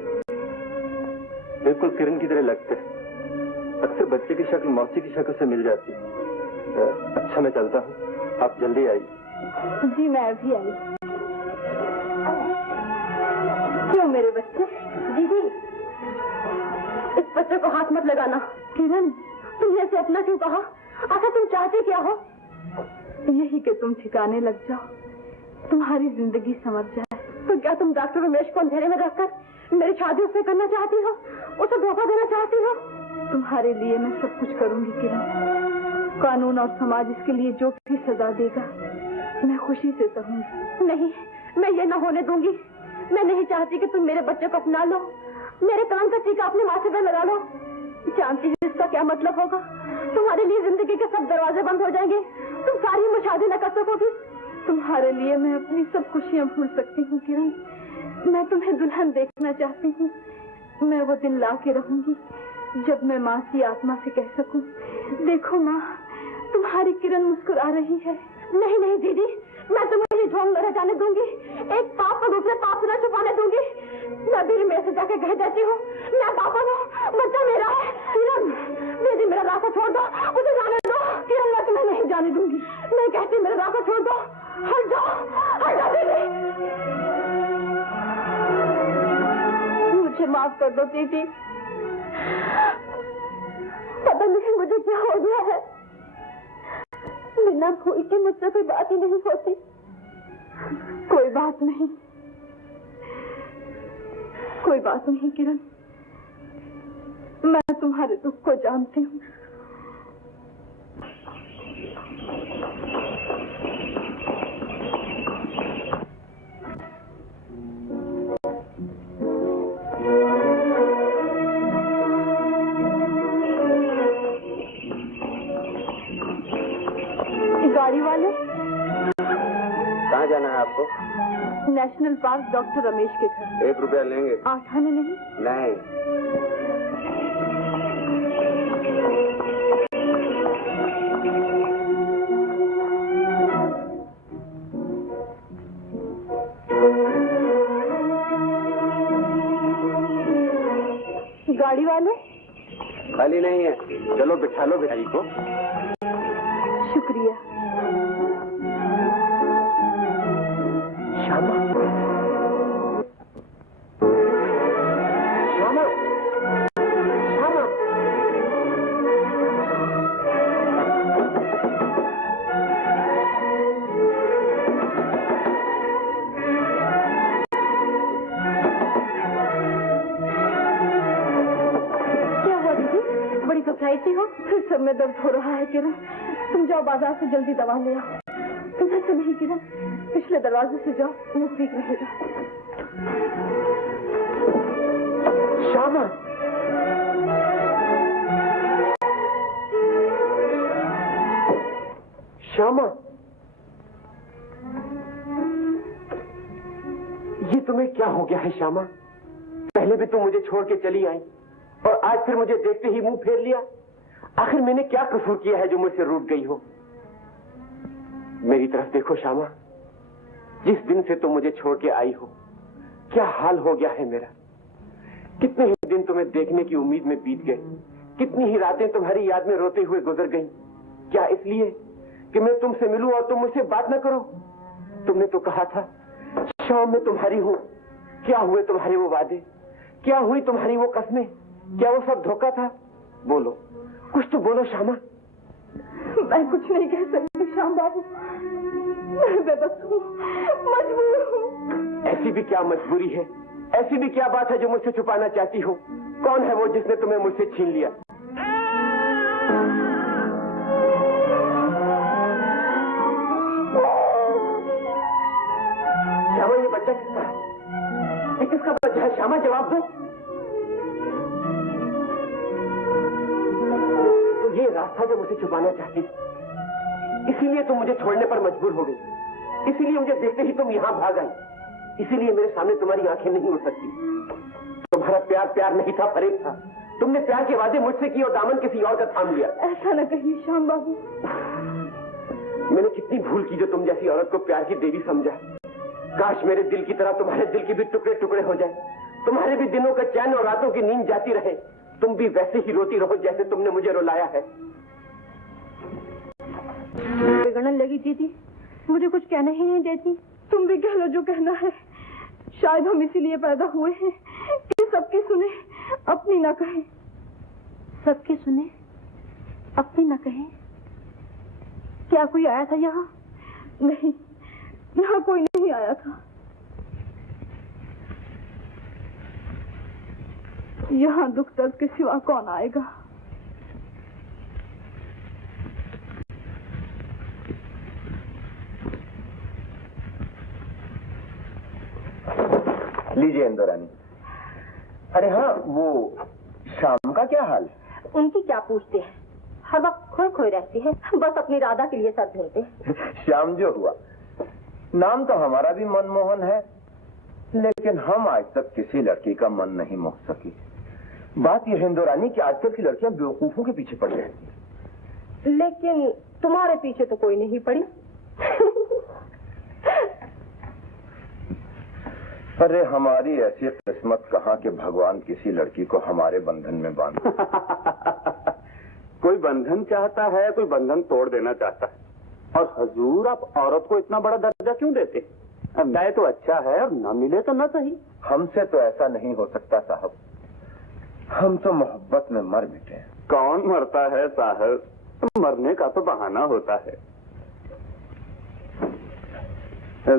बिल्कुल किरण की तरह लगते हैं। अक्सर बच्चे की शक्ल मौसी की शक्ल से मिल जाती है। अच्छा मैं चलता हूँ, आप जल्दी आइए। जी मैं अभी आई। क्यों मेरे बच्चे? दीदी, इस बच्चे को हाथ मत लगाना। किरण, तुमने ऐसे अपना क्यों कहा? आखिर तुम चाहते क्या हो? यही कि तुम ठिकाने लग जाओ, तुम्हारी जिंदगी समझ जाए। तो क्या तुम डॉक्टर रमेश को अंधेरे में रखकर मेरी शादी उससे करना चाहती हो? उसे धोखा देना चाहती हो? तुम्हारे लिए मैं सब कुछ करूंगी किरण। कानून और समाज इसके लिए जो भी सजा देगा मैं खुशी से सहूंगी। नहीं, मैं ये न होने दूंगी। मैं नहीं चाहती कि तुम मेरे बच्चे को अपना लो, मेरे कान का टीका अपने माथे पर लगा लो। जानती हो इसका क्या मतलब होगा? तुम्हारे लिए जिंदगी के सब दरवाजे बंद हो जाएंगे। तुम सारी उम्र शादी न कर सकोगी। तुम्हारे लिए मैं अपनी सब खुशियां भूल सकती हूँ किरण। मैं तुम्हें दुल्हन देखना चाहती हूँ। मैं वो दिन ला के रहूंगी जब मैं माँ की आत्मा से कह सकूं, देखो माँ, तुम्हारी किरण मुस्कुरा रही है। नहीं नहीं दीदी, मैं तुम्हें ये ढोंग न जाने दूंगी। एक पाप को दूसरे पाप से न छुपाने दूंगी। मैं भी मेरे से जाके कह देती हूँ, मैं पापा हूँ, बच्चा मेरा है। किरण, दीदी मेरा रास्ता छोड़ दो, उसे जाने दो। किरण, मैं तुम्हें नहीं जाने दूंगी। मैं कहती मेरा रास्ता छोड़ दो। हट जाओ, हट जाओ दीदी। मुझे माफ कर दो दीदी। पता नहीं मुझे क्या हो गया है। बिना भूल के मुझसे कोई बात ही नहीं होती। कोई बात नहीं, कोई बात नहीं किरण, मैं तुम्हारे दुख को जानती हूँ। गाड़ी वाले, कहाँ जाना है आपको? नेशनल पार्क डॉक्टर रमेश के घर। 1 रुपया लेंगे? 8 आने नहीं। नहीं। गाड़ी वाले, खाली नहीं है, चलो बिठा लो बिहारी को। शुक्रिया। श्यामा, श्यामा, श्यामा। कैसी हो? फिर सर में दर्द हो रहा है किरण। तुम जाओ बाजार से जल्दी दवा ले आओ। इधर से नहीं किरण, पिछले दरवाजे से जाओ, नजदीक रहेगा। श्यामा, श्यामा, ये तुम्हें क्या हो गया है श्यामा? पहले भी तुम मुझे छोड़ के चली आई और आज फिर मुझे देखते ही मुंह फेर लिया। आखिर मैंने क्या कसूर किया है जो मुझसे रूठ गई हो? मेरी तरफ देखो श्यामा, जिस दिन से तुम मुझे छोड़ के आई हो क्या हाल हो गया है मेरा। कितने ही दिन तुम्हें देखने की उम्मीद में बीत गए, कितनी ही रातें तुम्हारी याद में रोते हुए गुजर गई। क्या इसलिए कि मैं तुमसे मिलूं और तुम मुझसे बात न करो? तुमने तो कहा था शाम में तुम्हारी हूं। क्या हुए तुम्हारे वो वादे? क्या हुई तुम्हारी वो कस्में? क्या वो सब धोखा था? बोलो, कुछ तो बोलो श्यामा। मैं कुछ नहीं कह सकती श्याम बाबू, मैं बेबस हूँ, मजबूर हूँ। ऐसी भी क्या मजबूरी है? ऐसी भी क्या बात है जो मुझसे छुपाना चाहती हो? कौन है वो जिसने तुम्हें मुझसे छीन लिया? श्यामा, ये बच्चा किसका है? ये किसका बच्चा है? श्यामा, जवाब दो। तो ये रास्ता जो मुझे छुपाना चाहती, इसीलिए तुम मुझे छोड़ने पर मजबूर हो गई। इसीलिए मुझे देखते ही तुम यहाँ भाग आई। इसीलिए मेरे सामने तुम्हारी आंखें नहीं उड़ सकती। तुम्हारा प्यार प्यार नहीं था, फरेब था। तुमने प्यार के वादे मुझसे किए और दामन किसी और का थाम लिया। ऐसा न कहिए श्याम बाबू। मैंने कितनी भूल की जो तुम जैसी औरत को प्यार की देवी समझा। काश मेरे दिल की तरह तुम्हारे दिल के भी टुकड़े टुकड़े हो जाए, तुम्हारे भी दिनों का चैन और रातों की नींद जाती रहे, तुम भी वैसे ही रोती रहो जैसे तुमने मुझे रुलाया है। बिगड़ने लगी दीदी, मुझे कुछ कहना ही नहीं देती। तुम भी कह लो जो कहना है। शायद हम इसीलिए पैदा हुए हैं कि सबकी सुने, अपनी ना कहे। सबकी सुने, अपनी ना कहे। क्या कोई आया था यहाँ? नहीं, यहाँ कोई नहीं आया था। यहाँ दुख दर्द के सिवा कौन आएगा? लीजिए इंदुरानी। अरे हाँ, वो शाम का क्या हाल है? उनकी क्या पूछते हैं, हर वक्त खोए खोए रहती है, बस अपनी राधा के लिए सर धोते। श्याम जो हुआ, नाम तो हमारा भी मनमोहन है, लेकिन हम आज तक किसी लड़की का मन नहीं मोह सकी। बात यह है इंदुरानी कि आजकल की लड़कियां बेवकूफों के पीछे पड़ जाती हैं। लेकिन तुम्हारे पीछे तो कोई नहीं पड़ी। अरे हमारी ऐसी किस्मत कहाँ कि भगवान किसी लड़की को हमारे बंधन में बांध। कोई बंधन चाहता है, कोई बंधन तोड़ देना चाहता है। और हजूर, आप औरत को इतना बड़ा दर्जा क्यों देते? अब मिले तो अच्छा है और न मिले तो न सही। हमसे तो ऐसा नहीं हो सकता साहब, हम तो मोहब्बत में मर मिटे हैं। कौन मरता है साहब? मरने का तो बहाना होता है।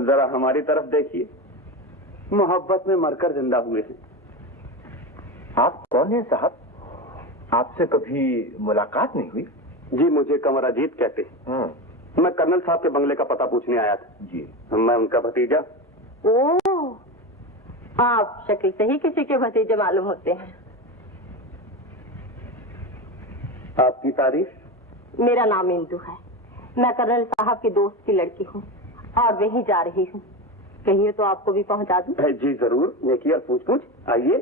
जरा हमारी तरफ देखिए, मोहब्बत में मरकर जिंदा हुए हैं। आप कौन हैं साहब? आपसे कभी मुलाकात नहीं हुई? जी, मुझे कंवर अजीत कहते हैं। मैं कर्नल साहब के बंगले का पता पूछने आया था। जी, मैं उनका भतीजा। ओह, आप शक्ल से ही किसी के भतीजे मालूम होते हैं। आपकी तारीफ? मेरा नाम इंदु है। मैं कर्नल साहब के दोस्त की लड़की हूँ और वहीं जा रही हूँ। कहिए तो आपको भी पहुँचा दूँ? जी जरूर, देखिए और पूछ आइए।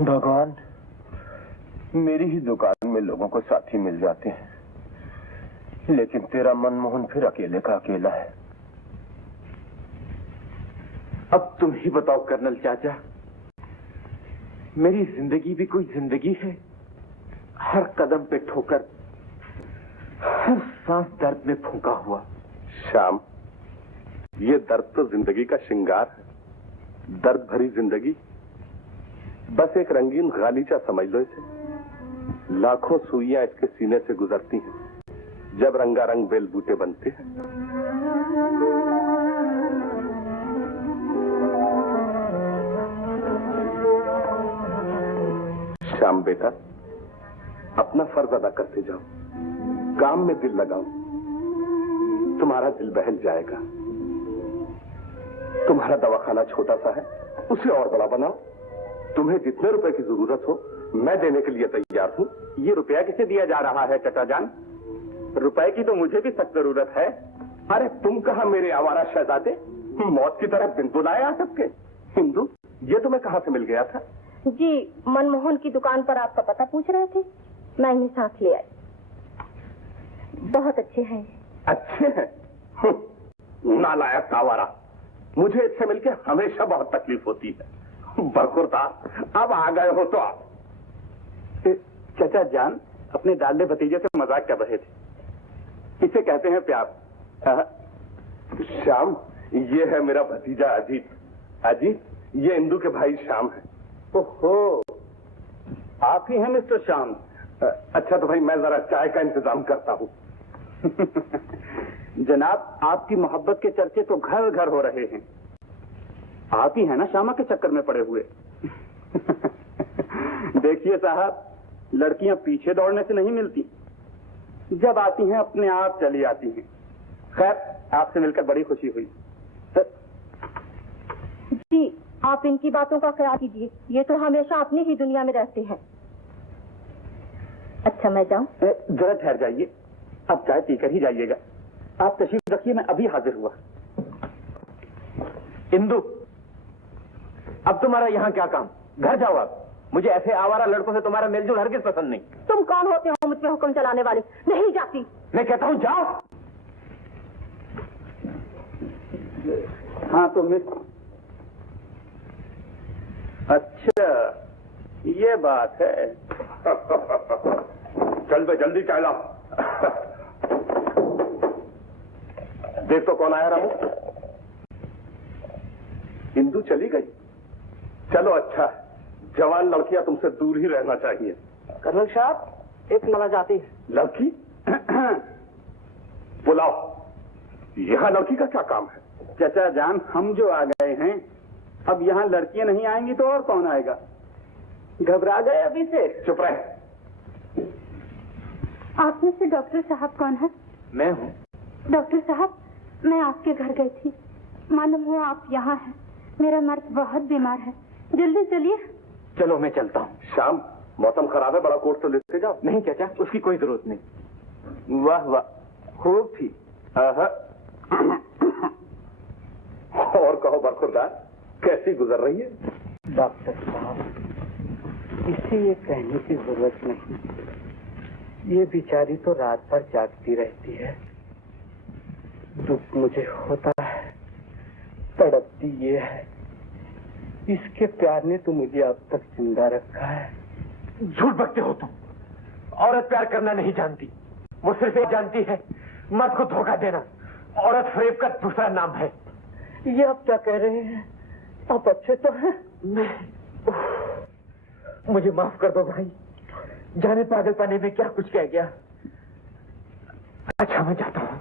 भगवान, मेरी ही दुकान में लोगों को साथी मिल जाते हैं, लेकिन तेरा मनमोहन फिर अकेले का अकेला है। अब तुम ही बताओ कर्नल चाचा, मेरी जिंदगी भी कोई जिंदगी है? हर कदम पे ठोकर, हर सांस दर्द में फूंका हुआ। श्याम, ये दर्द तो जिंदगी का श्रृंगार है। दर्द भरी जिंदगी बस एक रंगीन गालीचा समझ लो इसे। लाखों सुइयां इसके सीने से गुजरती हैं जब रंगारंग बेल बूटे बनते हैं। श्याम बेटा, अपना फर्ज अदा करते जाओ, काम में दिल लगाओ, तुम्हारा दिल बहल जाएगा। तुम्हारा दवाखाना छोटा सा है, उसे और बड़ा बनाओ। तुम्हें जितने रुपए की जरूरत हो मैं देने के लिए तैयार हूँ। ये रुपया किसे दिया जा रहा है चचा जान? रुपए की तो मुझे भी सख्त जरूरत है। अरे तुम कहा मेरे आवारा शहजादे, मौत की तरह बिन बुलाए आ सबके। हिंदू, ये तुम्हें कहाँ से मिल गया था? जी, मनमोहन की दुकान पर आपका पता पूछ रहे थे, मैं इन्हें साथ ले आई। बहुत अच्छे हैं। अच्छे हैं? नालायक आवारा, मुझे इससे मिलके हमेशा बहुत तकलीफ होती है। बरखुरदार, अब आ गए हो तो आप। चचा जान अपने डाले भतीजे से मजाक कर रहे थे। इसे कहते हैं प्यार। श्याम, ये है मेरा भतीजा अजीत। अजीत, ये इंदू के भाई श्याम है। ओहो, आप ही हैं मिस्टर श्याम? अच्छा तो भाई मैं जरा चाय का इंतजाम करता हूँ। जनाब, आपकी मोहब्बत के चर्चे तो घर घर हो रहे हैं। आप ही हैं ना श्यामा के चक्कर में पड़े हुए? देखिए साहब, लड़कियां पीछे दौड़ने से नहीं मिलती, जब आती हैं अपने आप चली आती हैं। खैर, आपसे मिलकर बड़ी खुशी हुई। जी, आप इनकी बातों का ख्याल कीजिए, ये तो हमेशा अपनी ही दुनिया में रहते हैं। अच्छा मैं जाऊं? जरा ठहर जाइए, अब चाय पीकर ही जाइएगा। आप तशरीफ रखिए, मैं अभी हाजिर हुआ। इंदु, अब तुम्हारा यहाँ क्या काम? घर जाओ आप। मुझे ऐसे आवारा लड़कों से तुम्हारा मेलजोल हरगिज पसंद नहीं। तुम कौन होते हो मुझ पे हुक्म चलाने वाले? नहीं जाती। मैं कहता हूँ जाओ। हाँ तो मिस, अच्छा ये बात है। चल बे, जल्दी चाय लाओ। देख तो कौन आया रामू। इंदू चली गई। चलो अच्छा, जवान लड़कियां तुमसे दूर ही रहना चाहिए। कर्नल साहब, एक नवाज आती है। लड़की? बुलाओ। यहाँ लड़की का क्या काम है? चचा जान, हम जो आ गए हैं, अब यहाँ लड़कियां नहीं आएंगी तो और कौन आएगा? घबरा गए अभी से? चुप रहे। आप में से डॉक्टर साहब कौन है? मैं हूँ। डॉक्टर साहब, मैं आपके घर गई थी, मालूम हुआ आप यहाँ हैं। मेरा मर्द बहुत बीमार है, जल्दी चलिए। चलो मैं चलता हूँ। शाम, मौसम खराब है, बड़ा कोट तो लेते जाओ। नहीं चाचा, उसकी कोई जरूरत नहीं। वाह वाह, खूब थी। और कहो बरखुरदार, कैसी गुजर रही है? डॉक्टर साहब, इसे ये कहने की जरूरत नहीं, ये बेचारी तो रात भर जागती रहती है। दुख मुझे होता है, तड़पती ये है। इसके प्यार ने तो मुझे अब तक जिंदा रखा है। झूठ बकते हो तुम। औरत प्यार करना नहीं जानती, वो सिर्फ एक जानती है मर्द को धोखा देना। औरत फरेब का दूसरा नाम है। ये आप क्या कह रहे हैं? आप अच्छे तो हैं? मुझे माफ कर दो भाई, जाने पागलपने में क्या कुछ कह गया। अच्छा मैं जाता हूँ।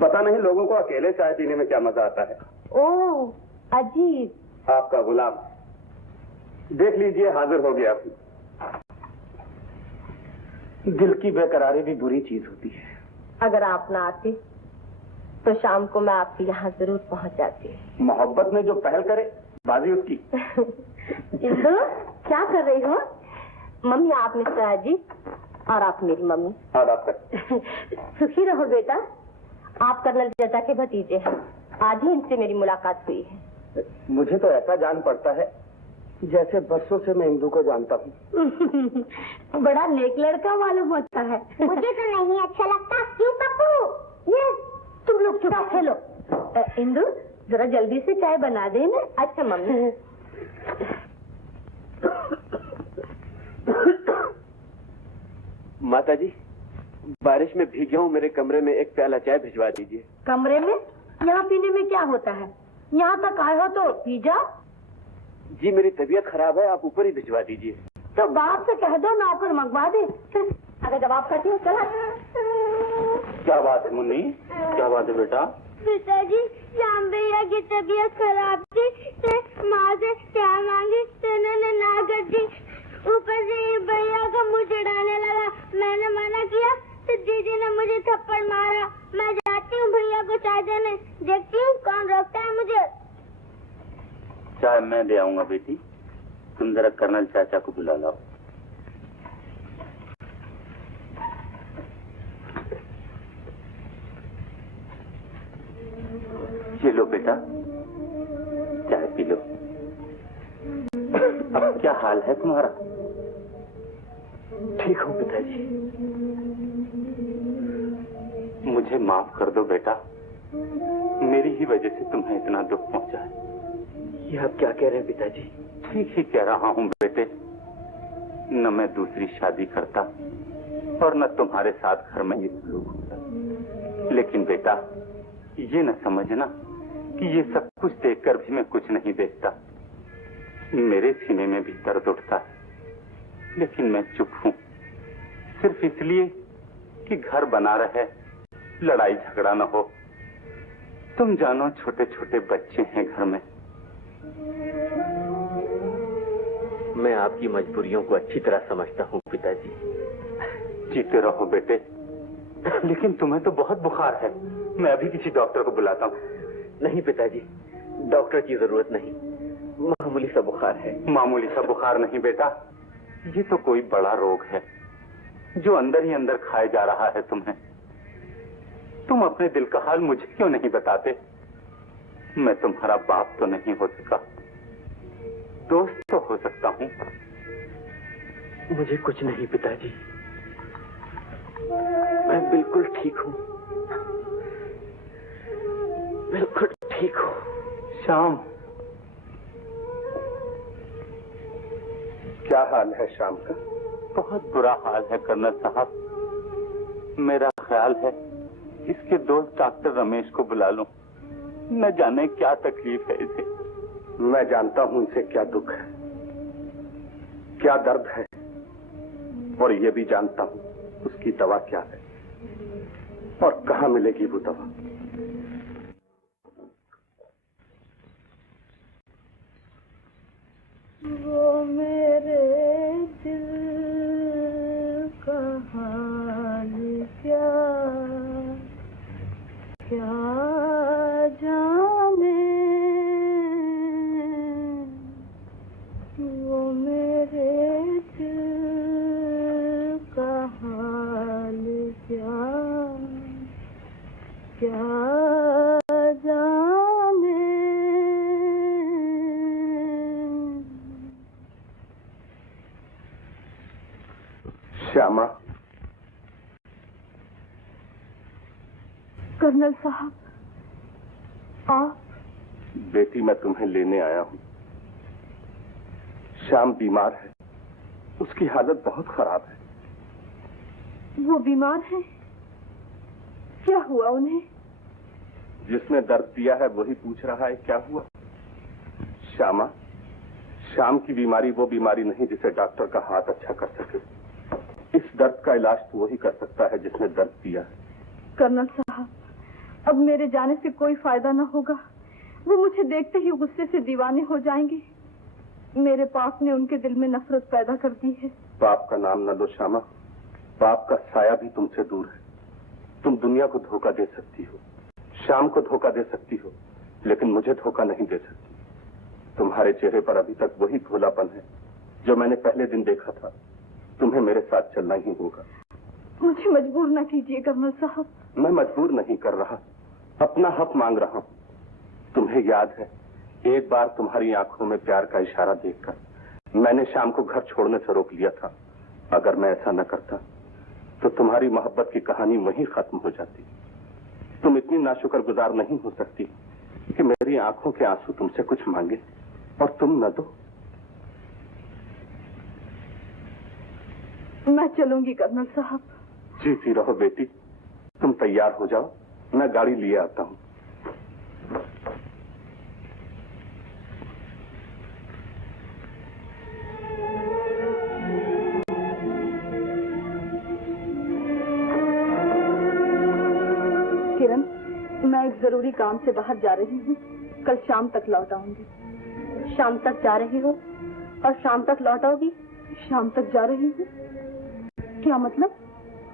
पता नहीं लोगों को अकेले चाय पीने में क्या मजा आता है। ओह, अजीब। आपका गुलाम, देख लीजिए हाजिर हो गया। दिल की बेकरारी भी बुरी चीज होती है। अगर आप ना आते तो शाम को मैं आपके यहाँ जरूर पहुँच जाती। मोहब्बत में जो पहल करे बाजी उसकी। इंदु, क्या कर रही हो? मम्मी आप मिस्टर अजीत और आप मेरी मम्मी। हाँ डॉक्टर। सुखी रहो बेटा, आप कर्नल चचा के भतीजे हैं। आज ही इनसे मेरी मुलाकात हुई है। मुझे तो ऐसा जान पड़ता है जैसे बरसों से मैं इंदू को जानता हूँ। बड़ा नेक लड़का मालूम होता है। मुझे तो नहीं अच्छा लगता। क्यों पप्पू? ये तुम लोग चुप खेलो। इंदु, जरा जल्दी से चाय बना दे ना। अच्छा मम्मी। माताजी, बारिश में भीगे हूँ, मेरे कमरे में एक प्याला चाय भिजवा दीजिए। कमरे में? यहाँ पीने में क्या होता है? यहाँ तक आए हो तो पी जाओ। जी मेरी तबीयत खराब है, आप ऊपर ही भिजवा दीजिए। तो बाप से कह दो नौकर मंगवा दे। अगर जवाब करती हो चला। क्या बात है मुन्नी, क्या बात है बेटा? पिताजी, श्याम भैया की तबीयत खराब थी, तो माँ से क्या मांगी तो उन्होंने ना कर दी। ऊपर से ये भैया का मुँह चिढ़ाने लगा, मैंने मना किया तो दीदी ने मुझे थप्पड़ मारा। मैं जाती हूँ भैया को चाय देने, देखती हूँ कौन रोकता है मुझे। चाय मैं ले आऊंगा बेटी, तुम जरा कर्नल चाचा को बुला लाओ। ये लो बेटा, चाय पी लो। अब क्या हाल है तुम्हारा? ठीक हूँ पिताजी। मुझे माफ कर दो बेटा, मेरी ही वजह से तुम्हें इतना दुख पहुंचा है। ये आप क्या कह रहे हैं पिताजी? ठीक ही कह रहा हूँ बेटे, न मैं दूसरी शादी करता और न तुम्हारे साथ घर में ये सलूक होता। लेकिन बेटा ये न समझना कि ये सब कुछ देखकर भी मैं कुछ नहीं देखता। मेरे सीने में भी दर्द उठता है, लेकिन मैं चुप हूँ, सिर्फ इसलिए कि घर बना रहे, लड़ाई झगड़ा न हो। तुम जानो छोटे छोटे बच्चे हैं घर में। मैं आपकी मजबूरियों को अच्छी तरह समझता हूँ पिताजी। जीते रहो बेटे, लेकिन तुम्हें तो बहुत बुखार है, मैं अभी किसी डॉक्टर को बुलाता हूँ। नहीं पिताजी, डॉक्टर की जरूरत नहीं, मामूली सा बुखार है। मामूली सा बुखार नहीं बेटा, ये तो कोई बड़ा रोग है जो अंदर ही अंदर खाए जा रहा है तुम्हें। तुम अपने दिल का हाल मुझे क्यों नहीं बताते? मैं तुम्हारा बाप तो नहीं हो सका, दोस्त तो हो सकता हूँ। मुझे कुछ नहीं पिताजी, मैं बिल्कुल ठीक हूँ, बिल्कुल ठीक हूँ। श्याम, क्या हाल है शाम का? बहुत बुरा हाल है कर्नल साहब। मेरा ख्याल है इसके दोस्त डॉक्टर रमेश को बुला लूं, न जाने क्या तकलीफ है इसे। मैं जानता हूं इसे क्या दुख है, क्या दर्द है, और ये भी जानता हूं उसकी दवा क्या है और कहां मिलेगी वो दवा। वो मेरे दिल का हाल क्या क्या जाने, वो मेरे दिल का हाल क्या क्या जाने। श्यामा, कर्नल साहब, आप? बेटी मैं तुम्हें लेने आया हूं। श्याम बीमार है, उसकी हालत बहुत खराब है। वो बीमार है? क्या हुआ उन्हें? जिसने दर्द दिया है वही पूछ रहा है क्या हुआ। श्यामा, श्याम की बीमारी वो बीमारी नहीं जिसे डॉक्टर का हाथ अच्छा कर सके। इस दर्द का इलाज तो वही कर सकता है जिसने दर्द दिया है। कर्नल साहब, अब मेरे जाने से कोई फायदा न होगा। वो मुझे देखते ही गुस्से से दीवाने हो जाएंगे। मेरे पाप ने उनके दिल में नफरत पैदा कर दी है। पाप का नाम न लो श्यामा, पाप का साया भी तुमसे दूर है। तुम दुनिया को धोखा दे सकती हो, श्याम को धोखा दे सकती हो, लेकिन मुझे धोखा नहीं दे सकती। तुम्हारे चेहरे पर अभी तक वही भोलापन है जो मैंने पहले दिन देखा था। तुम्हें मेरे साथ चलना ही होगा। मुझे मजबूर न कीजिए कर्नल साहब। मैं मजबूर नहीं कर रहा, अपना हक मांग रहा हूँ। तुम्हें याद है एक बार तुम्हारी आंखों में प्यार का इशारा देखकर मैंने श्याम को घर छोड़ने से रोक लिया था। अगर मैं ऐसा न करता तो तुम्हारी मोहब्बत की कहानी वहीं खत्म हो जाती। तुम इतनी नाशुक्रगुजार नहीं हो सकती कि मेरी आंखों के आंसू तुमसे कुछ मांगे और तुम न दो। मैं चलूंगी कर्नल साहब। जीती रहो बेटी। तुम तैयार हो जाओ, मैं गाड़ी लिए आता हूँ। किरण, मैं एक जरूरी काम से बाहर जा रही हूँ। कल शाम तक लौट आऊंगी। शाम तक जा रही हो और शाम तक लौट आओगी? शाम तक जा रही हूँ। क्या मतलब?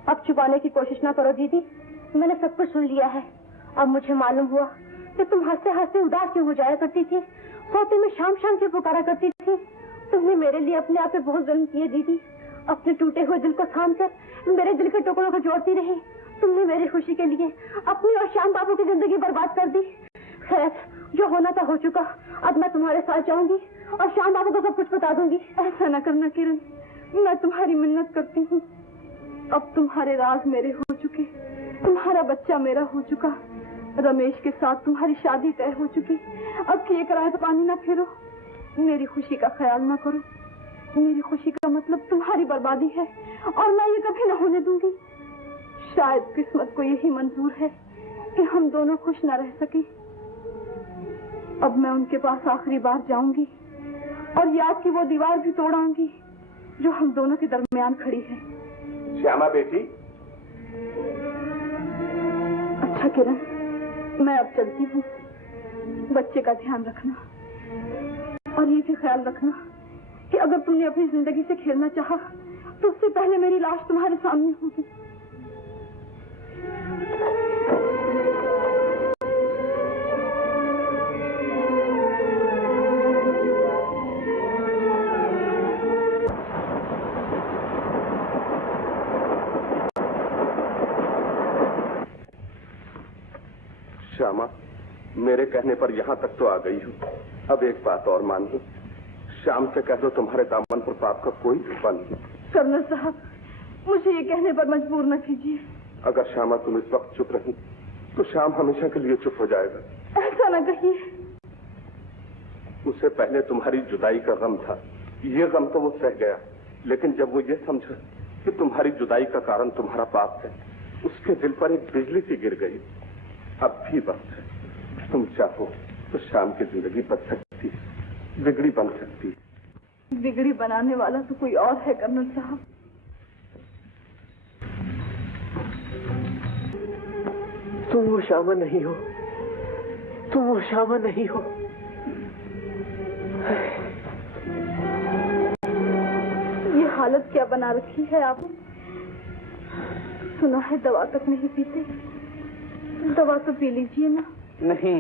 अब छुपाने की कोशिश ना करो दीदी, मैंने सब कुछ सुन लिया है। अब मुझे मालूम हुआ कि तुम हंसते हंसते उदास क्यों हो जाया करती थी, सोते में शाम शाम क्यों पुकारा करती थी। तुमने मेरे लिए अपने आप पे बहुत जुल्म किए दीदी। अपने टूटे हुए दिल को थाम कर मेरे दिल के टुकड़ों को जोड़ती रही। तुमने मेरी खुशी के लिए अपनी और श्याम बाबू की जिंदगी बर्बाद कर दी। खैर, जो होना था हो चुका। अब मैं तुम्हारे साथ जाऊंगी और श्याम बाबू को सब कुछ बता दूंगी। ऐसा न करना किरण, मैं तुम्हारी मिन्नत करती हूँ। अब तुम्हारे राज मेरे हो चुके, तुम्हारा बच्चा मेरा हो चुका, रमेश के साथ तुम्हारी शादी तय हो चुकी। अब किए कराए तो पानी ना फेरो। मेरी खुशी का ख्याल ना करो। मेरी खुशी का मतलब तुम्हारी बर्बादी है और मैं ये कभी न होने दूंगी। शायद किस्मत को यही मंजूर है कि हम दोनों खुश न रह सके। अब मैं उनके पास आखिरी बार जाऊंगी और याद की वो दीवार भी तोड़ाऊंगी जो हम दोनों के दरमियान खड़ी है। श्यामा बेटी। अच्छा किरण, मैं अब चलती हूँ। बच्चे का ध्यान रखना और ये भी ख्याल रखना कि अगर तुमने अपनी जिंदगी से खेलना चाहा तो उससे पहले मेरी लाश तुम्हारे सामने होगी। श्यामा, मेरे कहने पर यहाँ तक तो आ गई हूँ। अब एक बात और मान लो, श्याम से कह दो तुम्हारे दामन पर पाप का कोई धब्बा नहीं। कर्नल साहब, मुझे ये कहने पर मजबूर न कीजिए। अगर श्यामा तुम इस वक्त चुप रही तो श्याम हमेशा के लिए चुप हो जाएगा। ऐसा न कहिए। उससे पहले तुम्हारी जुदाई का गम था, ये गम तो वो सह गया, लेकिन जब वो ये समझा कि तुम्हारी जुदाई का कारण तुम्हारा पाप है, उसके दिल पर एक बिजली सी गिर गई। अब भी वक्त है, तुम चाहो तो श्याम की जिंदगी बच सकती, बिगड़ी बन सकती। बिगड़ी बनाने वाला तो कोई और है कर्नल साहब। तुम वो श्यामा नहीं हो, तुम वो श्यामा नहीं हो। ये हालत क्या बना रखी है आपने? सुना है दवा तक नहीं पीते। दवा तो पी लीजिए ना। नहीं,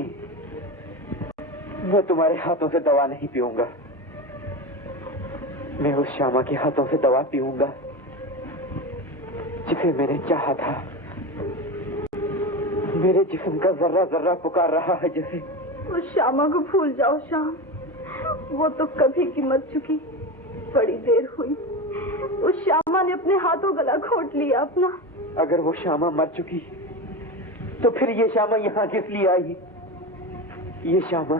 मैं तुम्हारे हाथों से दवा नहीं पीऊंगा। मैं उस श्यामा के हाथों से दवा पीऊंगा जिसे मैंने चाहा था। मेरे जिस्म का जर्रा जर्रा पुकार रहा है जैसे। उस श्यामा को भूल जाओ श्याम, वो तो कभी की मर चुकी। बड़ी देर हुई, उस श्यामा ने अपने हाथों गला घोट लिया अपना। अगर वो श्यामा मर चुकी तो फिर ये श्यामा यहाँ किस लिए आई? ये श्यामा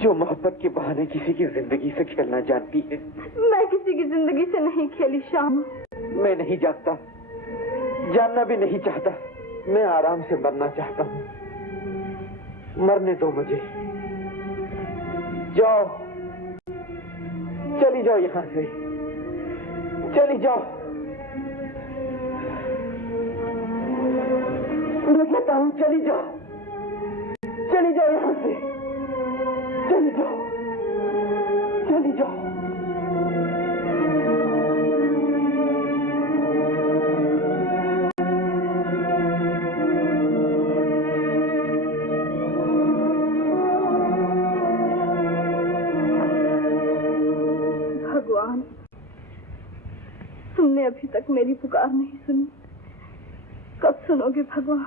जो मोहब्बत के बहाने किसी की जिंदगी से खेलना जानती है। मैं किसी की जिंदगी से नहीं खेली श्यामा। मैं नहीं जानता, जानना भी नहीं चाहता। मैं आराम से मरना चाहता हूँ। मरने दो मुझे। जाओ, चली जाओ यहाँ से, चली जाओ। मैं कहता हूँ चली जाओ, चली जाओ यहाँ से, चली जाओ, चली जाओ। भगवान, तुमने अभी तक मेरी पुकार नहीं सुनी। कब सुनोगे भगवान,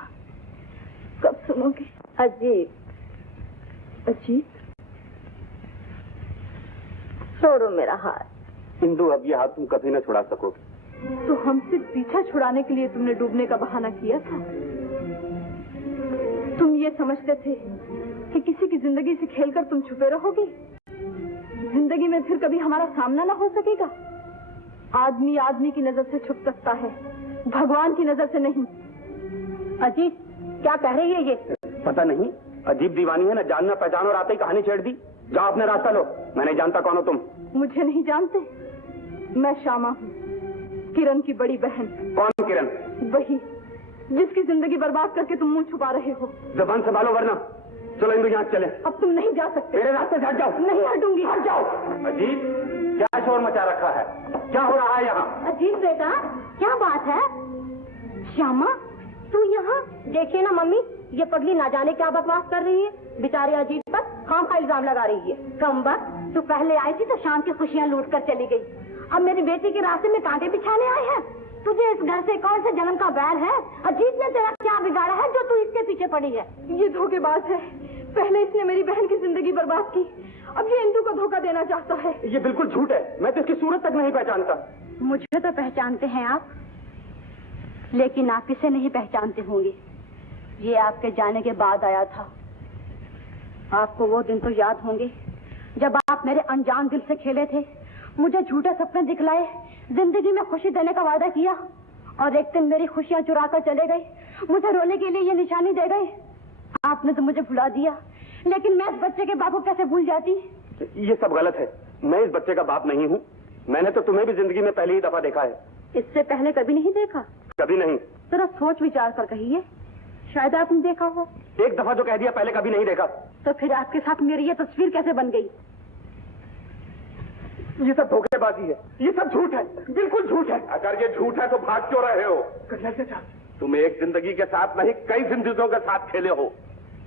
कब सुनोगे? अजीत, अजीत, छोड़ो मेरा हाथ। इंदु, अब ये हाथ तुम कभी न छुड़ा सकोगे। तो हमसे पीछा छुड़ाने के लिए तुमने डूबने का बहाना किया था। तुम ये समझते थे कि किसी की जिंदगी से खेलकर तुम छुपे रहोगे, जिंदगी में फिर कभी हमारा सामना ना हो सकेगा। आदमी आदमी की नजर से छुप सकता है, भगवान की नजर से नहीं। अजीत क्या कह रही है ये? पता नहीं, अजीब दीवानी है ना, जानना पहचान और आते ही कहानी छेड़ दी। जाओ अपने रास्ता लो, मैं नहीं जानता कौन हो तुम। मुझे नहीं जानते? मैं श्यामा हूँ, किरण की बड़ी बहन। कौन किरण? वही जिसकी जिंदगी बर्बाद करके तुम मुंह छुपा रहे हो। जबान संभालो वरना। चलो इंदु यहाँ चले। अब तुम नहीं जा सकते। मेरे रास्ते से हट जाओ। नहीं हटूंगी। हट जाओ। अजीब, क्या शोर मचा रखा है? क्या हो रहा है यहाँ? अजीत बेटा क्या बात है? श्यामा तू यहाँ? देखिए ना मम्मी, ये पगली ना जाने क्या बकवास कर रही है। बेचारे अजीत पर खाम का इल्जाम लगा रही है। कम वक्त तू पहले आई थी तो शाम की खुशियाँ लूट कर चली गई, अब मेरी बेटी के रास्ते में कांटे बिछाने आए हैं। तुझे इस घर से कौन से जन्म का बैर है? अजीत ने तेरा क्या बिगाड़ा है जो तू इसके पीछे पड़ी है? ये धोखेबाज है। पहले इसने मेरी बहन की जिंदगी बर्बाद की, अब ये इंदु को धोखा देना चाहता है। ये बिल्कुल झूठ है, मैं तो इसकी सूरत तक नहीं पहचानता। मुझे तो पहचानते हैं आप, लेकिन आप किसे नहीं पहचानते होंगे। ये आपके जाने के बाद आया था। आपको वो दिन तो याद होंगे जब आप मेरे अनजान दिल से खेले थे, मुझे झूठे सपने दिखलाए, जिंदगी में खुशी देने का वादा किया, और एक दिन मेरी खुशियां चुरा कर चले गए। मुझे रोने के लिए ये निशानी दे गए। आपने तो मुझे भुला दिया, लेकिन मैं इस बच्चे के बाप को कैसे भूल जाती? ये सब गलत है, मैं इस बच्चे का बाप नहीं हूँ। मैंने तो तुम्हें भी जिंदगी में पहली ही दफा देखा है। इससे पहले कभी नहीं देखा? कभी नहीं। जरा सोच विचार कर कहिए, शायद आपने देखा हो। एक दफा जो कह दिया पहले कभी नहीं देखा। तो फिर आपके साथ मेरी ये तस्वीर कैसे बन गई? ये सब धोखेबाजी है, ये सब झूठ है, बिल्कुल झूठ है। अगर ये झूठ है तो भाग क्यों रहे हो? तुम एक जिंदगी के साथ नहीं कई जिंदगियों के साथ खेले हो,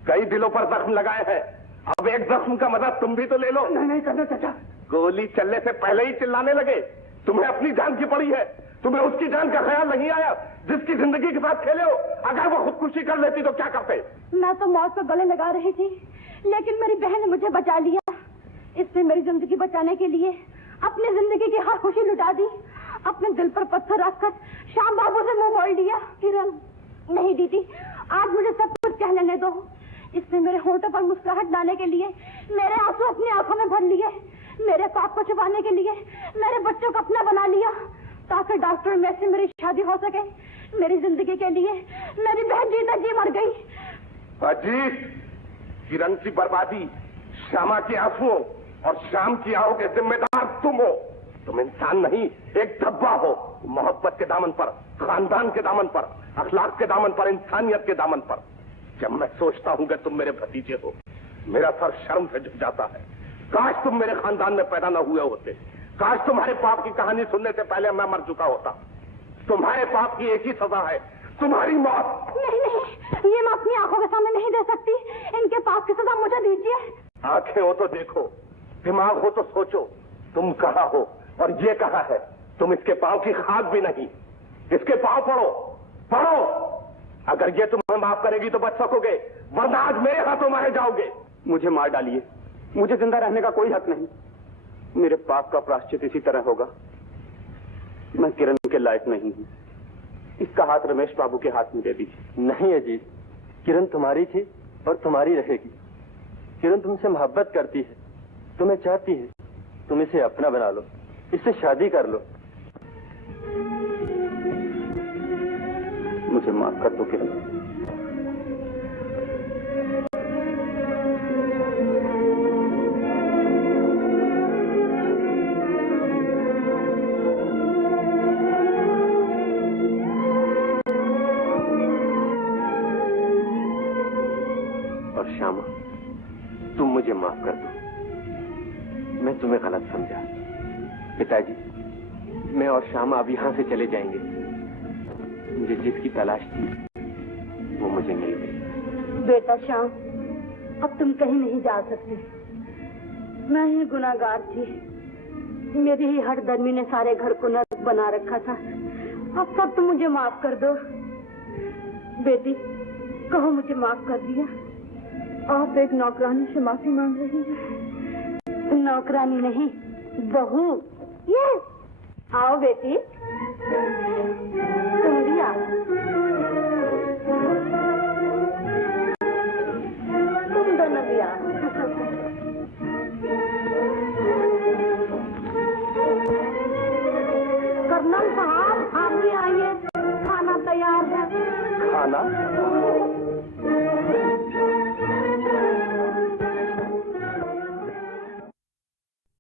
कई दिलों पर जख्म लगाए हैं। अब एक जख्म का मदद तुम भी तो ले लो। नहीं करना चाचा। गोली चलने से पहले ही चिल्लाने लगे। तुम्हें अपनी जान की पड़ी है, तुम्हें उसकी जान का ख्याल नहीं आया जिसकी जिंदगी के साथ खेले हो। अगर वो खुदकुशी कर लेती तो क्या करते? मैं तो मौत को गले लगा रही थी, लेकिन मेरी बहन ने मुझे बचा लिया। इसने मेरी जिंदगी बचाने के लिए अपनी जिंदगी की हर खुशी लुटा दी। अपने दिल पर पत्थर रखकर श्याम बाबू से मुंह मोड़ लिया। किरण नहीं दीदी, आज मुझे सब कुछ कह लेने दो। इसने मेरे होठों पर मुस्कुराहट लाने के लिए मेरे आंसू अपनी आंखों में भर लिए, मेरे पाप को छुपाने के लिए मेरे बच्चों को अपना बना लिया, ताकि डॉक्टर में से मेरी शादी हो सके। मेरी जिंदगी के लिए मेरी बहन जीता जी मर गई। अजीत, किरण की बर्बादी, श्यामा के आंसुओं और शाम की आओ के जिम्मेदार तुम हो। तुम इंसान नहीं, एक धब्बा हो। मोहब्बत के दामन पर, खानदान के दामन पर, अखलाक के दामन पर, इंसानियत के दामन पर। जब मैं सोचता हूँ कि तुम मेरे भतीजे हो, मेरा सर शर्म से झुक जाता है। काश तुम मेरे खानदान में पैदा न हुए होते। काश तुम्हारे पाप की कहानी सुनने से पहले मैं मर चुका होता। तुम्हारे पाप की एक ही सजा है, तुम्हारी मौत। नहीं नहीं, ये मैं अपनी आंखों के सामने नहीं दे सकती। इनके पाप की सजा मुझे दीजिए। आंखें हो तो देखो, दिमाग हो तो सोचो। तुम कहाँ हो और ये कहाँ है? तुम इसके पांव की खाक भी नहीं। इसके पांव पड़ो, पड़ो। अगर ये तुम्हें माफ करेगी तो बच सकोगे, वरना आज मेरे हाथों मारे जाओगे। मुझे मार डालिए, मुझे जिंदा रहने का कोई हक नहीं। मेरे पाप का प्रायश्चित इसी तरह होगा। मैं किरण के लायक नहीं हूँ। इसका हाथ रमेश बाबू के हाथ में दे दीजिए। नहीं अजीत, किरण तुम्हारी थी और तुम्हारी रहेगी। किरण तुमसे मोहब्बत करती है, तुम्हें चाहती है। तुम इसे अपना बना लो, इससे शादी कर लो। मुझे माफ कर दो किरण। और श्यामा, तुम मुझे माफ कर दो। मैं तुम्हें गलत समझा। पिताजी, मैं और श्यामा अब यहाँ से चले जाएंगे। मुझे जिसकी तलाश थी वो मुझे मिल गई। बेटा श्याम, अब तुम कहीं नहीं जा सकते। मैं ही गुनाहगार थी। मेरी ही हठधर्मी ने सारे घर को नर्क बना रखा था। अब सब तुम मुझे माफ कर दो। बेटी, कहो मुझे माफ कर दिया। आप एक नौकरानी से माफी मांग रही हैं। नौकरानी नहीं, बहू। ये आओ बेटी, तुम भी आओ। तुम दोनों भी आओ। कर्नल साहब, आप भी आइए। आना